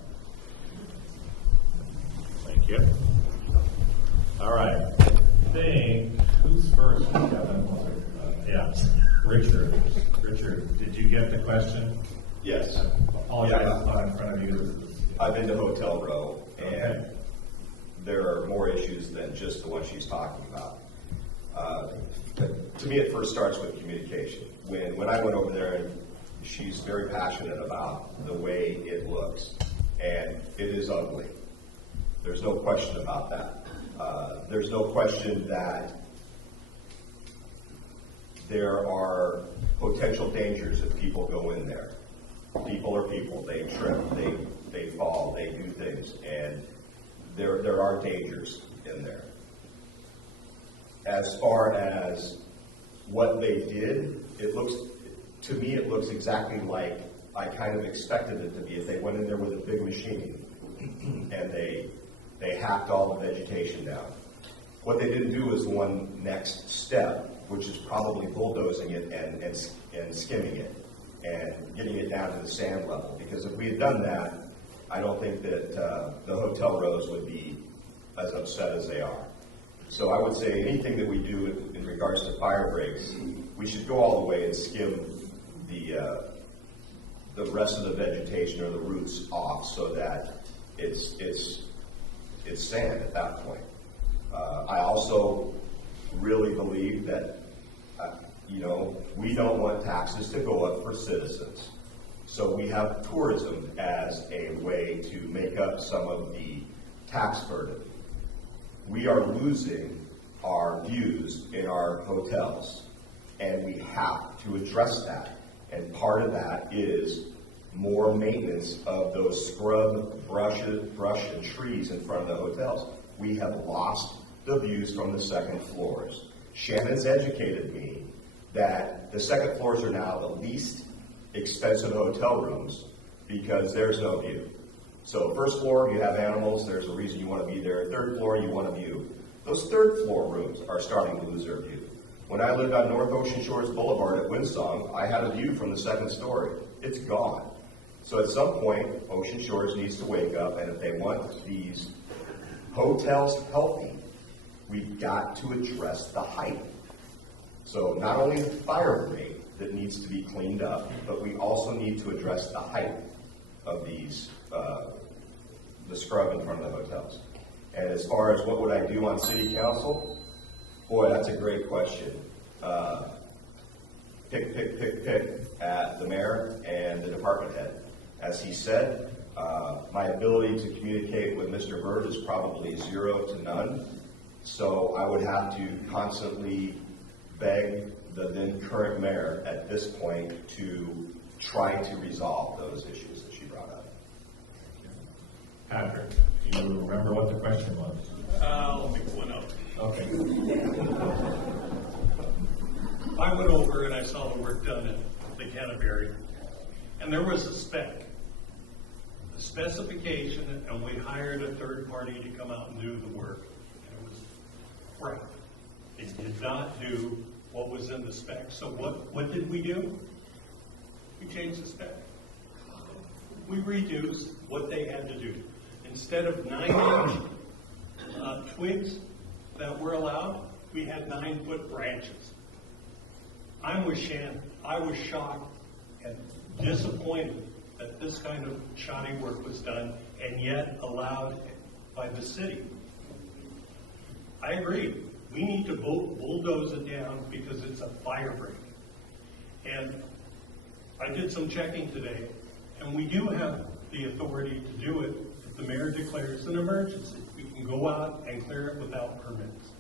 Thank you. All right. Who's first? Yeah. Richard, did you get the question? Yes. All Yeah. guys in front of you. I've been to Hotel Row, and Okay. there are more issues than just the one she's talking about. To me, it first starts with communication. When I went over there, and she's very passionate about the way it looks, and it is ugly. There's no question about that. There's no question that there are potential dangers if people go in there. People are people. They trip, they fall, they do things, and there are dangers in there. As far as what they did, it looks exactly like I kind of expected it to be if they went in there with a big machine and they hacked all the vegetation down. What they didn't do was one next step, which is probably bulldozing it and skimming it and getting it down to the sand level. Because if we had done that, I don't think that the hotel rows would be as upset as they are. So I would say anything that we do in regards to fire breaks, we should go all the way and skim the rest of the vegetation or the roots off so that it's sand at that point. I also really believe that we don't want taxes to go up for citizens. So we have tourism as a way to make up some of the tax burden. We are losing our views in our hotels, and we have to address that. And part of that is more maintenance of those scrub, brush and trees in front of the hotels. We have lost the views from the second floors. Shannon's educated me that the second floors are now the least expensive hotel rooms because there's no view. So first floor, you have animals, there's a reason you want to be there. Third floor, you want a view. Those third floor rooms are starting to lose their view. When I lived on North Ocean Shores Boulevard at Windsong, I had a view from the second story. It's gone. So at some point, Ocean Shores needs to wake up, and if they want these hotels healthy, we've got to address the height. So not only the fire rate that needs to be cleaned up, but we also need to address the height of these, the scrub in front of the hotels. And as far as what would I do on city council, boy, that's a great question. Pick at the mayor and the department head. As he said, my ability to communicate with Mr. Byrd is probably 0 to none. So I would have to constantly beg the then current mayor at this point to try to resolve those issues that she brought up. Patrick, do you remember what the question was? Let me pull it up. Okay. I went over and I saw the work done at the Canterbury, and there was a spec, a specification, and we hired a third party to come out and do the work. And it was crap. It did not do what was in the spec. So what did we do? We changed the spec. We reduced what they had to do. Instead of 9-inch twigs that were allowed, we had 9-foot branches. I'm with Shannon. I was shocked and disappointed that this kind of shoddy work was done and yet allowed by the city. I agree. We need to bulldoze it down because it's a fire break. And I did some checking today, and we do have the authority to do it if the mayor declares an emergency. We can go out and clear it without permits.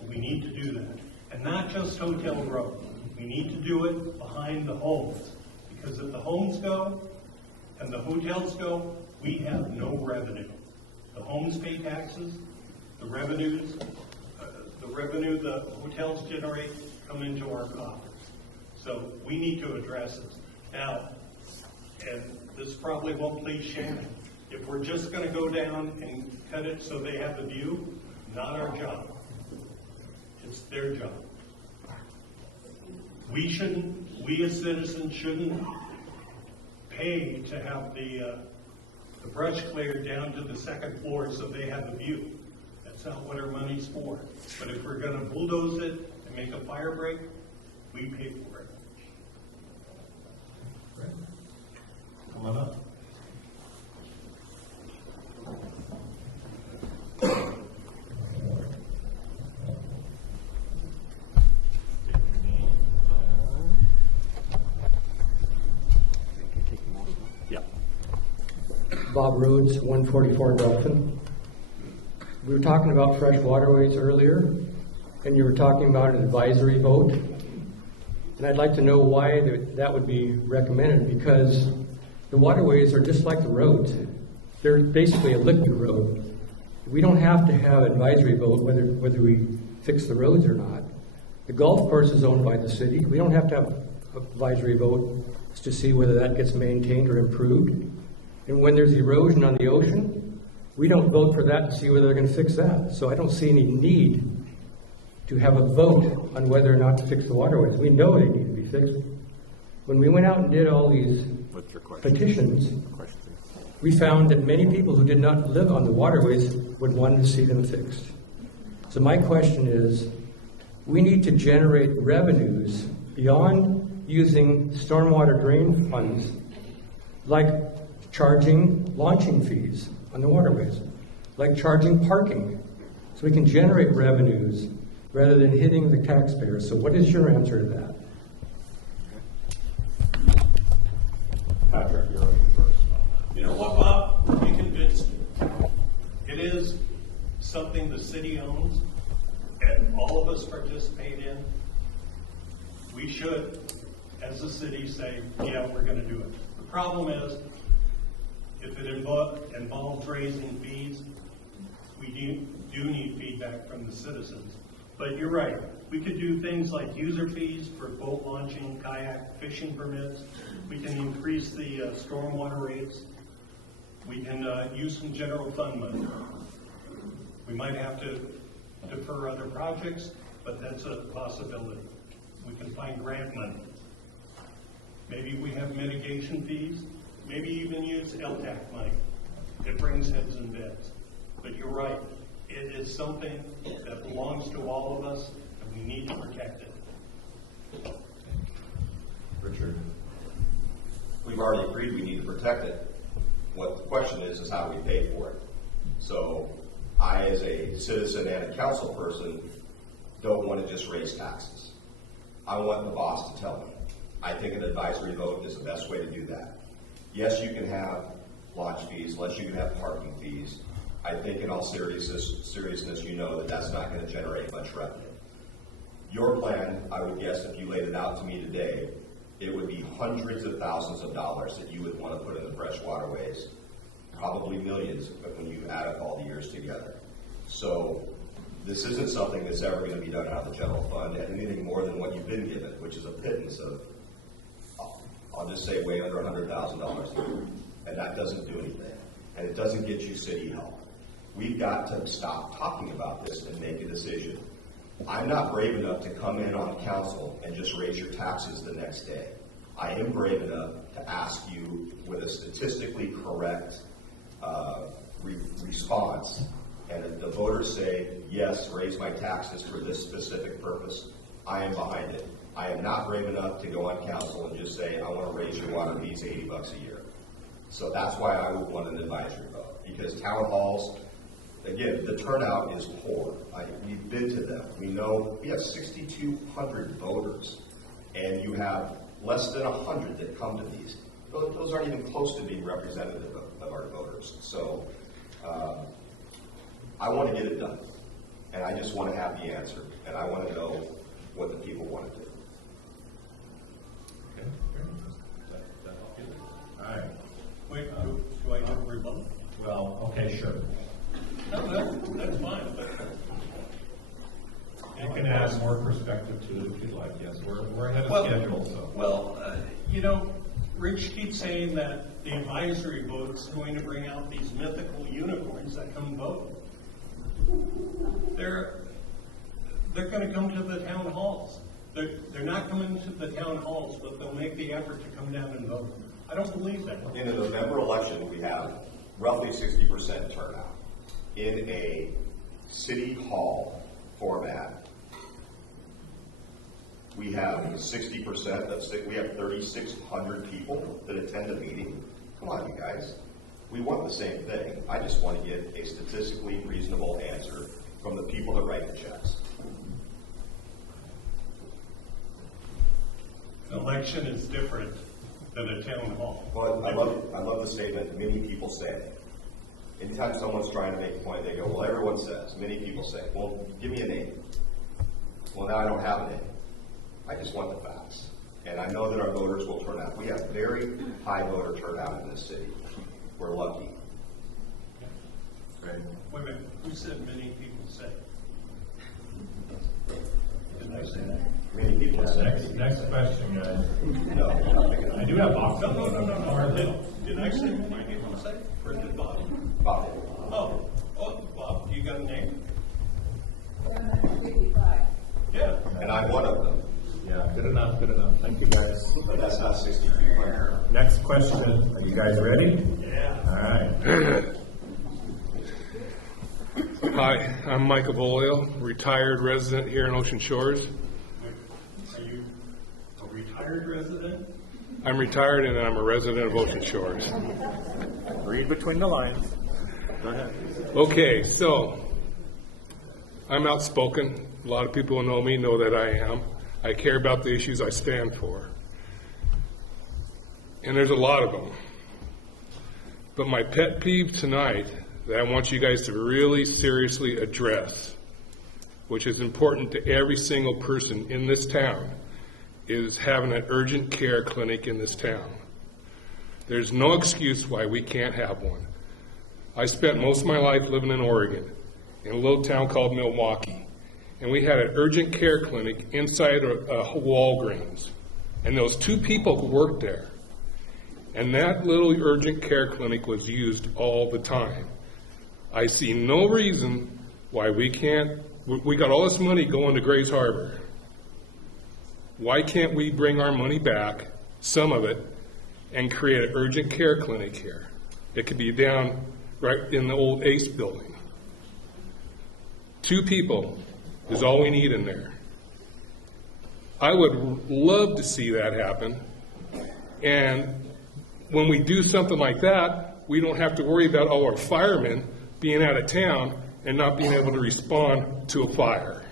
And we need to do that. And not just Hotel Row. We need to do it behind the homes. Because if the homes go and the hotels go, we have no revenue. The homes pay taxes, the revenue the hotels generate come into our coffers. So we need to address this. Now, and this probably won't please Shannon, if we're just going to go down and cut it so they have the view, not our job. It's their job. We as citizens shouldn't pay to have the brush cleared down to the second floor so they have the view. That's not what our money's for. But if we're going to bulldoze it and make a fire break, we pay for it. Great. Come on up. Bob Rhodes, 144 Dolphin. We were talking about fresh waterways earlier, and you were talking about an advisory vote. And I'd like to know why that would be recommended, because the waterways are just like the roads. They're basically a liquid road. We don't have to have an advisory vote whether we fix the roads or not. The golf course is owned by the city. We don't have to have an advisory vote. is to see whether that gets maintained or improved. And when there's erosion on the ocean, we don't vote for that to see whether they're going to fix that. So I don't see any need to have a vote on whether or not to fix the waterways. We know they need to be fixed. When we went out and did all these petitions, we found that many people who did not live on the waterways would want to see them fixed. So my question is, we need to generate revenues beyond using stormwater drain funds, like charging launching fees on the waterways, like charging parking, so we can generate revenues rather than hitting the taxpayers. So what is your answer to that? Patrick, you're up first. You know what, Bob? You convinced me. It is something the city owns and all of us participate in. We should, as a city, say, yeah, we're going to do it. The problem is, if it involves raising fees, we do need feedback from the citizens. But you're right. We could do things like user fees for boat launching, kayak, fishing permits. We can increase the stormwater rates. We can use some general fund money. We might have to defer other projects, but that's a possibility. We can find grant money. Maybe we have mitigation fees. Maybe even use LTAC money. It brings heads and beds. But you're right. It is something that belongs to all of us, and we need to protect it. Richard, we've already agreed we need to protect it. What the question is how we pay for it. So I, as a citizen and a council person, don't want to just raise taxes. I want the boss to tell me. I think an advisory vote is the best way to do that. Yes, you can have launch fees. Yes, you can have parking fees. I think in all seriousness, you know that that's not going to generate much revenue. Your plan, I would guess, if you laid it out to me today, it would be hundreds of thousands of dollars that you would want to put in the fresh waterways, probably millions, but when you add up all the years together. So this isn't something that's ever going to be done out of the general fund, and anything more than what you've been given, which is a pittance of, I'll just say, way under $100,000, and that doesn't do anything, and it doesn't get you city help. We've got to stop talking about this and make a decision. I'm not brave enough to come in on council and just raise your taxes the next day. I am brave enough to ask you with a statistically correct response, and if the voters say, yes, raise my taxes for this specific purpose, I am behind it. I am not brave enough to go on council and just say, I want to raise your water fees $80 a year. So that's why I would want an advisory vote, because town halls, again, the turnout is poor. We've been to them. We know we have 6,200 voters, and you have less than 100 that come to these. Those aren't even close to being representative of our voters. So I want to get it done, and I just want to have the answer, and I want to know what the people want to do. Okay. That help you? All right. Wait, do I have a rebuttal? Well, okay, sure. No, that's fine. But You can add more perspective to it if you'd like. Yes, we're ahead of schedule. So. Well, you know, Rich keeps saying that the advisory vote is going to bring out these mythical unicorns that come vote. They're going to come to the town halls. They're not coming to the town halls, but they'll make the effort to come down and vote. I don't believe that. In a November election, we have roughly 60% turnout. In a city hall format, we have 60% of, we have 3,600 people that attend a meeting. Come on, you guys. We want the same thing. I just want to get a statistically reasonable answer from the people that write the checks. An election is different than a town hall. Well, I love the statement, many people say. Anytime someone's trying to make a point, they go, well, everyone says. Many people say, well, give me a name. Well, now I don't have a name. I just want the facts. And I know that our voters will turn out. We have very high voter turnout in this city. We're lucky. Wait a minute. Who said many people say? Didn't I say that? Many people have said. Next question, guys. No, I do have boxes. No. Did I say my name on the site? Or did Bob? Bob. Oh, Bob, you got a name? Yeah. And I'm one of them. Yeah, good enough, good enough. Thank you, guys. But that's not 60 feet. Next question. Are you guys ready? Yeah. All right. Hi, I'm Mike Avolio, retired resident here in Ocean Shores. Are you a retired resident? I'm retired and I'm a resident of Ocean Shores. Read between the lines. Go ahead. Okay, so I'm outspoken. A lot of people who know me know that I am. I care about the issues I stand for. And there's a lot of them. But my pet peeve tonight that I want you guys to really seriously address, which is important to every single person in this town, is having an urgent care clinic in this town. There's no excuse why we can't have one. I spent most of my life living in Oregon, in a little town called Milwaukee, and we had an urgent care clinic inside a Walgreens, and there was 2 people who worked there, and that little urgent care clinic was used all the time. I see no reason why we can't, we got all this money going to Grays Harbor. Why can't we bring our money back, some of it, and create an urgent care clinic here? It could be down right in the old ACE building. 2 people is all we need in there. I would love to see that happen. And when we do something like that, we don't have to worry about all our firemen being out of town and not being able to respond to a fire.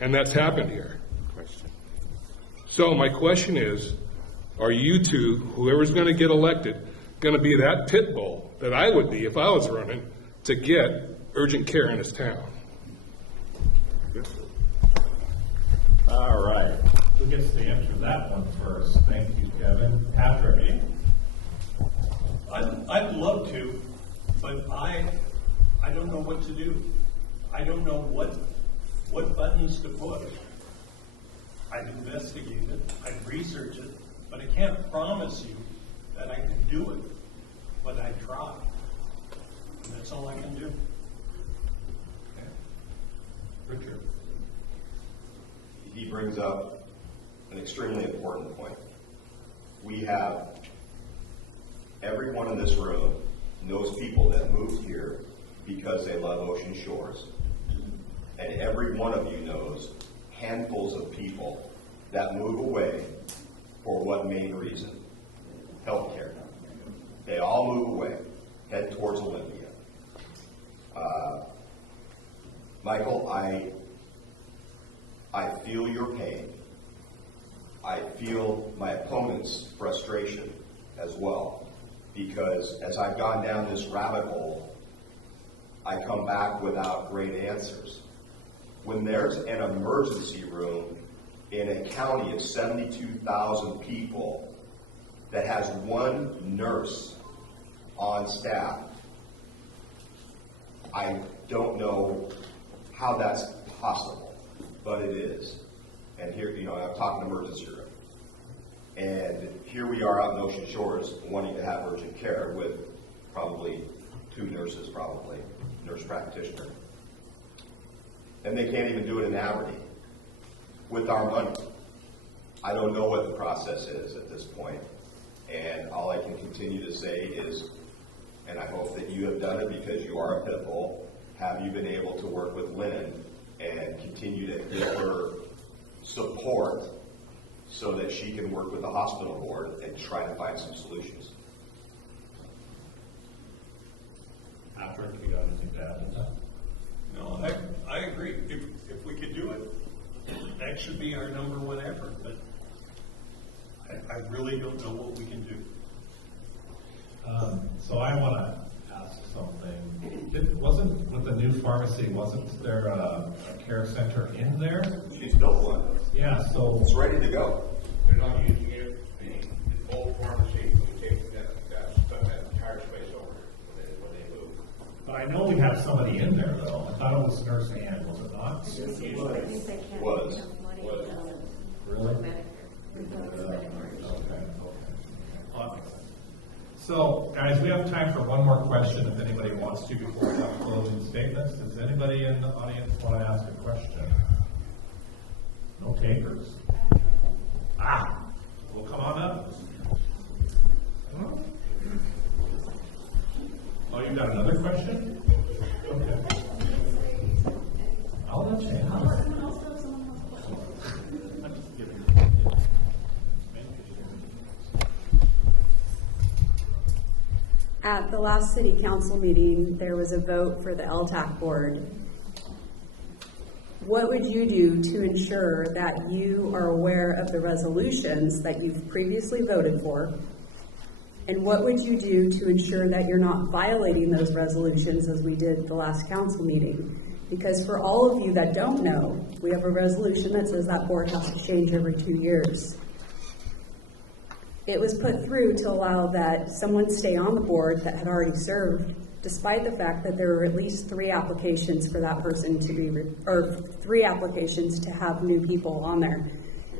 And that's happened here. So my question is, are you 2, whoever's going to get elected, going to be that pit bull that I would be if I was running to get urgent care in this town? All right. Who gets to answer that one first? Thank you, Kevin. Patrick. I'd love to, but I don't know what to do. I don't know what buttons to push. I've investigated, I've researched it, but I can't promise you that I can do it. But I try. And that's all I can do. Okay. Richard. He brings up an extremely important point. We have, everyone in this room knows people that moved here because they love Ocean Shores. And every one of you knows handfuls of people that move away for what main reason? Healthcare. They all move away, head towards Olympia. Michael, I feel your pain. I feel my opponent's frustration as well, because as I've gone down this rabbit hole, I come back without great answers. When there's an emergency room in a county of 72,000 people that has 1 nurse on staff, I don't know how that's possible, but it is. And here, I'm talking emergency room. And here we are out in Ocean Shores wanting to have urgent care with probably 2 nurses, nurse practitioner. And they can't even do it in Aberdeen with our money. I don't know what the process is at this point. And all I can continue to say is, and I hope that you have done it because you are a pit bull, have you been able to work with Lynn and continue to give her support so that she can work with the hospital board and try to find some solutions? Patrick, you got anything to add to that? No, I agree. If we could do it, that should be our #1 effort, but I really don't know what we can do. So I want to ask something. Wasn't with the new pharmacy, wasn't there a care center in there? She's built one. Yeah, so It's ready to go. They're not using it. The old pharmacy, we take that entire space over when they move. but I know we have somebody in there though. I thought it was Nurse Ann, was it not? Was. Really? Okay. So, guys, we have time for one more question if anybody wants to before we have closing statements. Does anybody in the audience want to ask a question? No takers. Well, come on up. Oh, you got another question? Okay. I'll let you have. At the last city council meeting, there was a vote for the LTAC board. What would you do to ensure that you are aware of the resolutions that you've previously voted for? And what would you do to ensure that you're not violating those resolutions as we did the last council meeting? Because for all of you that don't know, we have a resolution that says that board has to change every 2 years. It was put through to allow that someone stay on the board that had already served, despite the fact that there were at least 3 applications for that person to be, or 3 applications to have new people on there.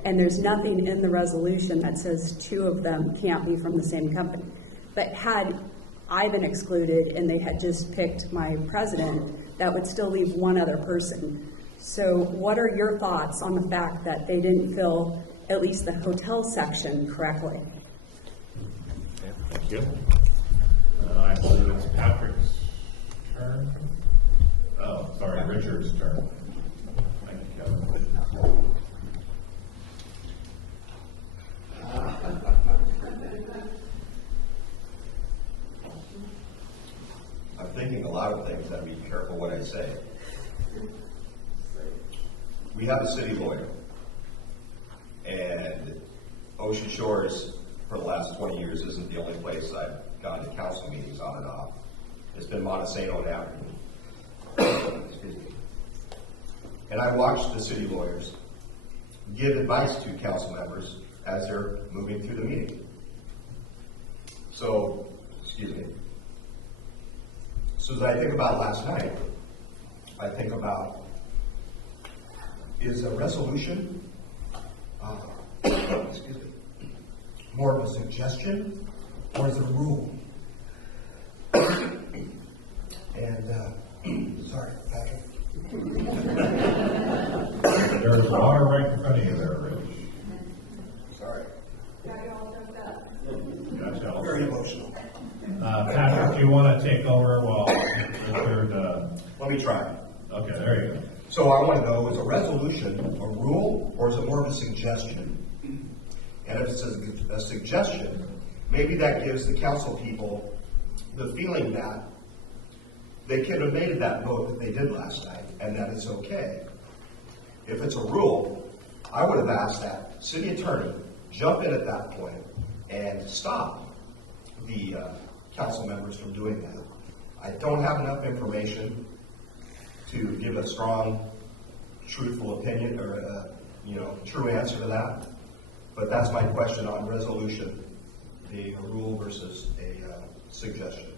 And there's nothing in the resolution that says 2 of them can't be from the same company. But had I been excluded and they had just picked my president, that would still leave 1 other person. So what are your thoughts on the fact that they didn't fill at least the hotel section correctly? Okay, thank you. I believe it's Patrick's turn. Oh, sorry, Richard's turn. Thank you, Kevin. I'm thinking a lot of things. I'd be careful what I say. We have a city lawyer, and Ocean Shores for the last 20 years isn't the only place I've gone to council meetings on and off. It's been Montesano and African. Excuse me. And I watched the city lawyers give advice to council members as they're moving through the meeting. So, excuse me. So as I think about last night, I think about, is a resolution, excuse me, more of a suggestion or is it a rule? And, sorry, Patrick. There's water right in front of you there, Rich. Sorry. Gotcha. Very emotional. Patrick, do you want to take over while Richard? Let me try. Okay, there you go. So I want to know, is a resolution a rule or is it more of a suggestion? And if it's a suggestion, maybe that gives the council people the feeling that they could have made that vote that they did last night and that it's okay. If it's a rule, I would have asked that city attorney jump in at that point and stop the council members from doing that. I don't have enough information to give a strong, truthful opinion or true answer to that. But that's my question on resolution being a rule versus a suggestion.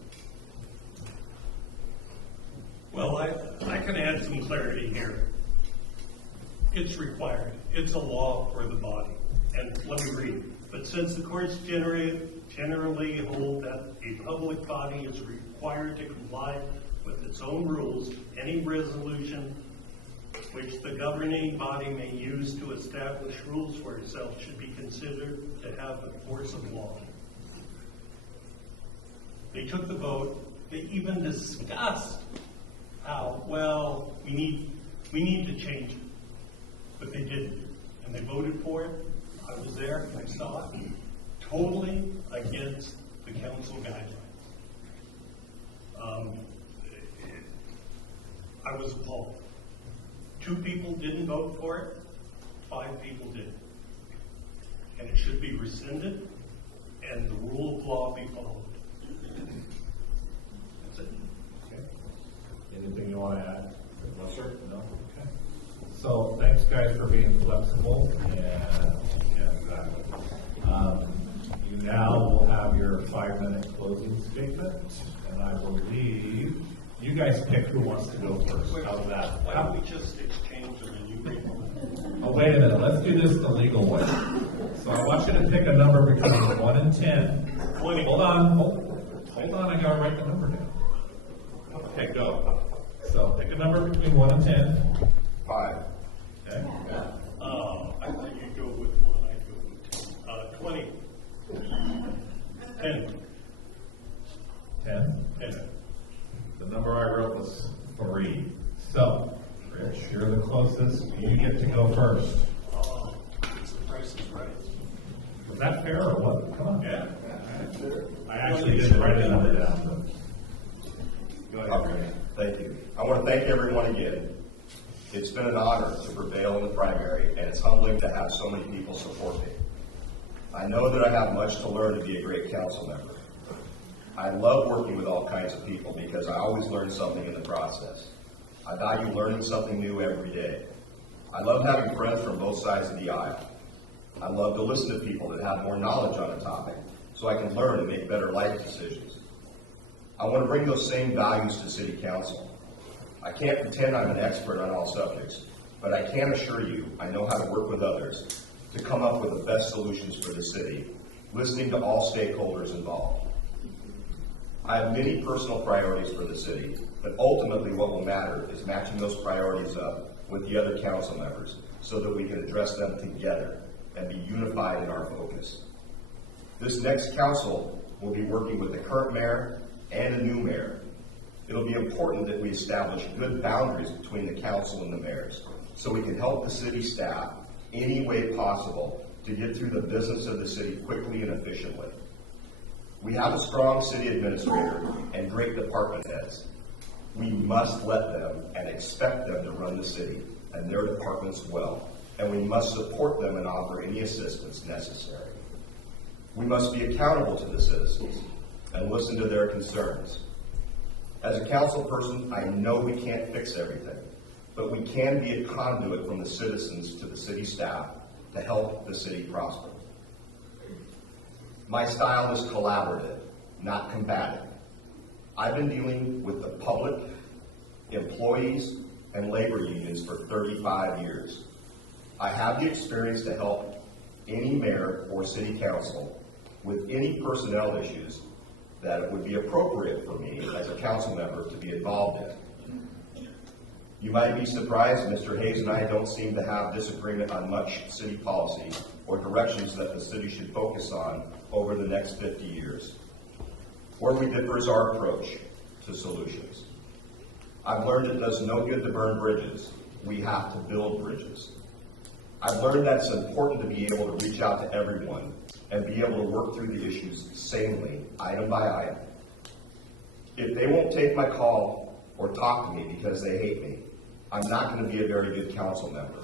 Well, I can add some clarity here. It's required. It's a law for the body. And let me read. But since the courts generally hold that a public body is required to comply with its own rules, any resolution which the governing body may use to establish rules for itself should be considered to have the force of law. They took the vote. They even discussed how, well, we need to change it. But they didn't. And they voted for it. I was there. I saw it. Totally against the council guidelines. I was appalled. 2 people didn't vote for it. 5 people did. And it should be rescinded and the rule of law be followed. That's it. Okay. Anything you want to add? No, sir. No? Okay. So thanks, guys, for being flexible. You now will have your 5-minute closing statement. And I believe you guys pick who wants to go first. How's that? Why don't we just exchange them and you read them? Oh, wait a minute. Let's do this the legal way. So I want you to pick a number between 1 and 10. 20. Hold on, hold on, I gotta write the number down. Okay, go. So pick a number between 1 and 10. 5. Okay. I thought you'd go with 1, I'd go with 20. 10. 10? 10. The number I wrote was 3. So, Rich, you're the closest. You get to go first. The price is right. Was that fair or what? Come on. Yeah. I actually didn't write the number down. Go ahead. Okay, thank you. I want to thank everyone again. It's been an honor to prevail in the primary, and it's humbling to have so many people support me. I know that I have much to learn to be a great council member. I love working with all kinds of people because I always learn something in the process. I value learning something new every day. I love having friends from both sides of the aisle. I love to listen to people that have more knowledge on a topic so I can learn and make better life decisions. I want to bring those same values to City Council. I can't pretend I'm an expert on all subjects, but I can assure you I know how to work with others to come up with the best solutions for the city, listening to all stakeholders involved. I have many personal priorities for the city, but ultimately what will matter is matching those priorities up with the other council members so that we can address them together and be unified in our focus. This next council will be working with the current mayor and a new mayor. It'll be important that we establish good boundaries between the council and the mayors so we can help the city staff any way possible to get through the business of the city quickly and efficiently. We have a strong city administrator and great department heads. We must let them and expect them to run the city and their departments well, and we must support them and offer any assistance necessary. We must be accountable to the citizens and listen to their concerns. As a council person, I know we can't fix everything, but we can be a conduit from the citizens to the city staff to help the city prosper. My style is collaborative, not combative. I've been dealing with the public, employees, and labor unions for 35 years. I have the experience to help any mayor or city council with any personnel issues that it would be appropriate for me as a council member to be involved in. You might be surprised Mr. Hayes and I don't seem to have disagreement on much city policy or directions that the city should focus on over the next 50 years. Where we differ is our approach to solutions. I've learned it does no good to burn bridges. We have to build bridges. I've learned that it's important to be able to reach out to everyone and be able to work through the issues sanely, item by item. If they won't take my call or talk to me because they hate me, I'm not going to be a very good council member.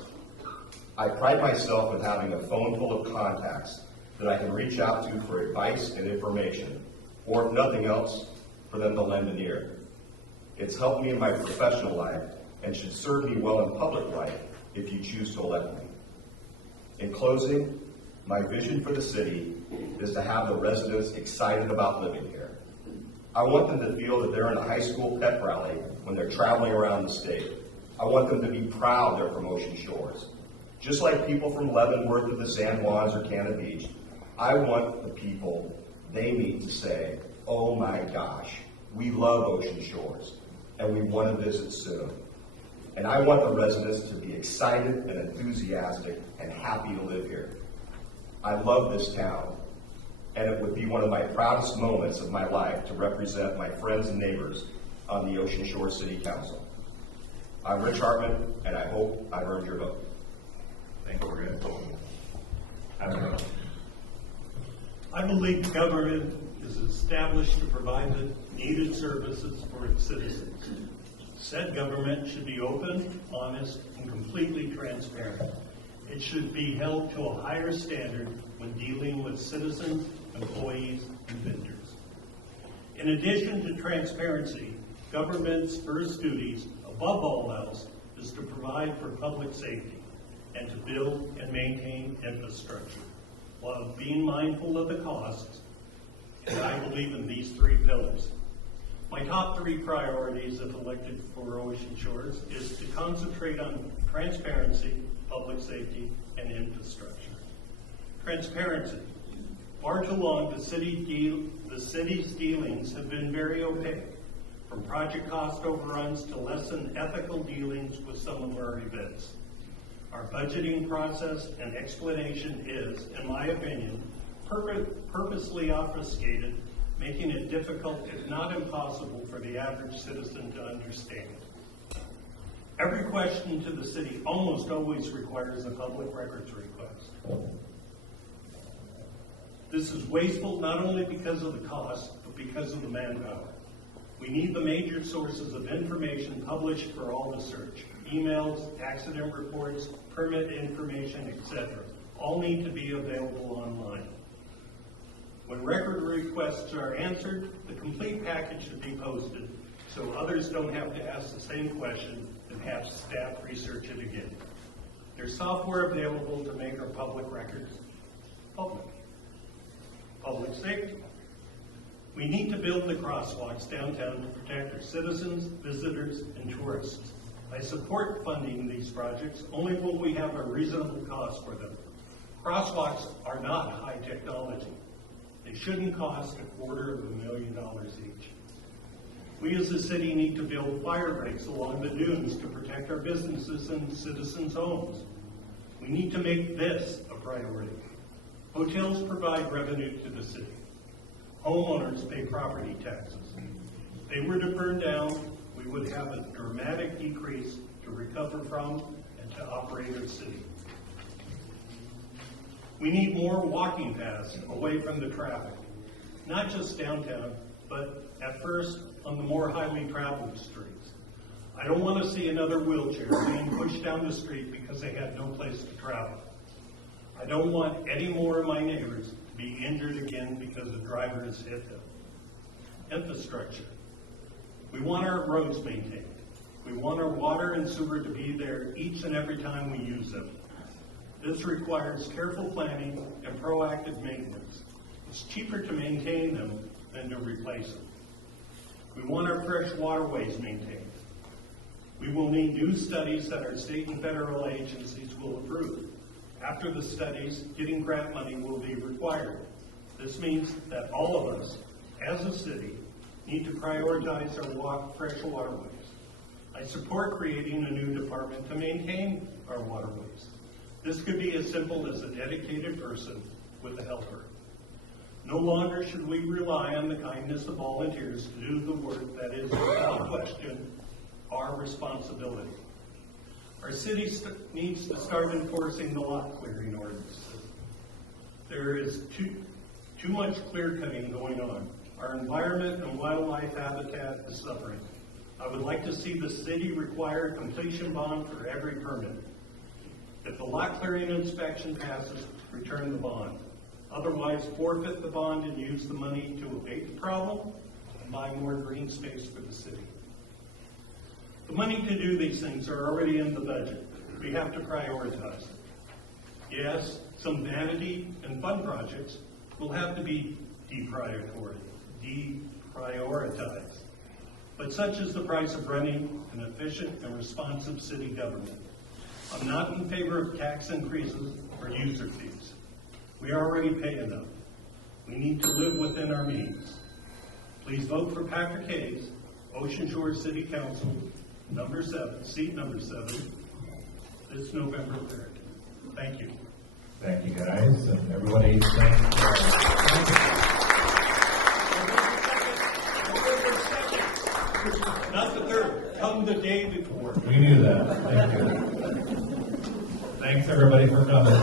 I pride myself in having a phone full of contacts that I can reach out to for advice and information, or if nothing else, for them to lend an ear. It's helped me in my professional life and should serve me well in public life if you choose to elect me. In closing, my vision for the city is to have the residents excited about living here. I want them to feel that they're in a high school pep rally when they're traveling around the state. I want them to be proud they're from Ocean Shores. Just like people from Leavenworth or the San Juans or Cannon Beach, I want the people they meet to say, oh my gosh, we love Ocean Shores and we want to visit soon. And I want the residents to be excited and enthusiastic and happy to live here. I love this town, and it would be one of my proudest moments of my life to represent my friends and neighbors on the Ocean Shore City Council. I'm Rich Hartman, and I hope I've earned your vote. Thank you, Rich. Adam. I believe government is established to provide the needed services for its citizens. Said government should be open, honest, and completely transparent. It should be held to a higher standard when dealing with citizens, employees, and vendors. In addition to transparency, government's first duties, above all else, is to provide for public safety and to build and maintain infrastructure while being mindful of the costs. And I believe in these three pillars. My top 3 priorities, if elected for Ocean Shores, is to concentrate on transparency, public safety, and infrastructure. Transparency. Far too long, the city's dealings have been very opaque, from project cost overruns to less than ethical dealings with some of our events. Our budgeting process and explanation is, in my opinion, purposely obfuscated, making it difficult, if not impossible, for the average citizen to understand. Every question to the city almost always requires a public records request. This is wasteful not only because of the cost, but because of the manpower. We need the major sources of information published for all to search. Emails, accident reports, permit information, etc. all need to be available online. When record requests are answered, the complete package should be posted so others don't have to ask the same question and have staff research it again. There's software available to make our public records public. Public safety. We need to build the crosswalks downtown to protect our citizens, visitors, and tourists. I support funding these projects only when we have a reasonable cost for them. Crosswalks are not high technology. They shouldn't cost $250,000 each. We as a city need to build fire breaks along the dunes to protect our businesses and citizens' homes. We need to make this a priority. Hotels provide revenue to the city. Homeowners pay property taxes. If they were to burn down, we would have a dramatic decrease to recover from and to operate our city. We need more walking paths away from the traffic, not just downtown, but at first on the more highly traveled streets. I don't want to see another wheelchair being pushed down the street because they had no place to travel. I don't want any more of my neighbors to be injured again because a driver has hit them. Infrastructure. We want our roads maintained. We want our water and sewer to be there each and every time we use them. This requires careful planning and proactive maintenance. It's cheaper to maintain them than to replace them. We want our fresh waterways maintained. We will need new studies that our state and federal agencies will approve. After the studies, getting grant money will be required. This means that all of us, as a city, need to prioritize our fresh waterways. I support creating a new department to maintain our waterways. This could be as simple as a dedicated person with a helper. No longer should we rely on the kindness of volunteers to do the work that is, without question, our responsibility. Our city needs to start enforcing the lot clearing ordinances. There is too much clear cutting going on. Our environment and wildlife habitat is suffering. I would like to see the city require a completion bond for every permit. If the lot clearing inspection passes, return the bond. Otherwise, forfeit the bond and use the money to abate the problem and buy more green space for the city. The money to do these things are already in the budget. We have to prioritize. Yes, some vanity and fun projects will have to be deprioritized. But such is the price of running an efficient and responsive city government. I'm not in favor of tax increases or user fees. We already pay enough. We need to live within our means. Please vote for Patrick Hayes, Ocean Shore City Council, seat number 7, this November 3rd. Thank you. Thank you, guys, and everybody. Not the 3rd. Come the day before. We knew that. Thank you. Thanks, everybody, for coming.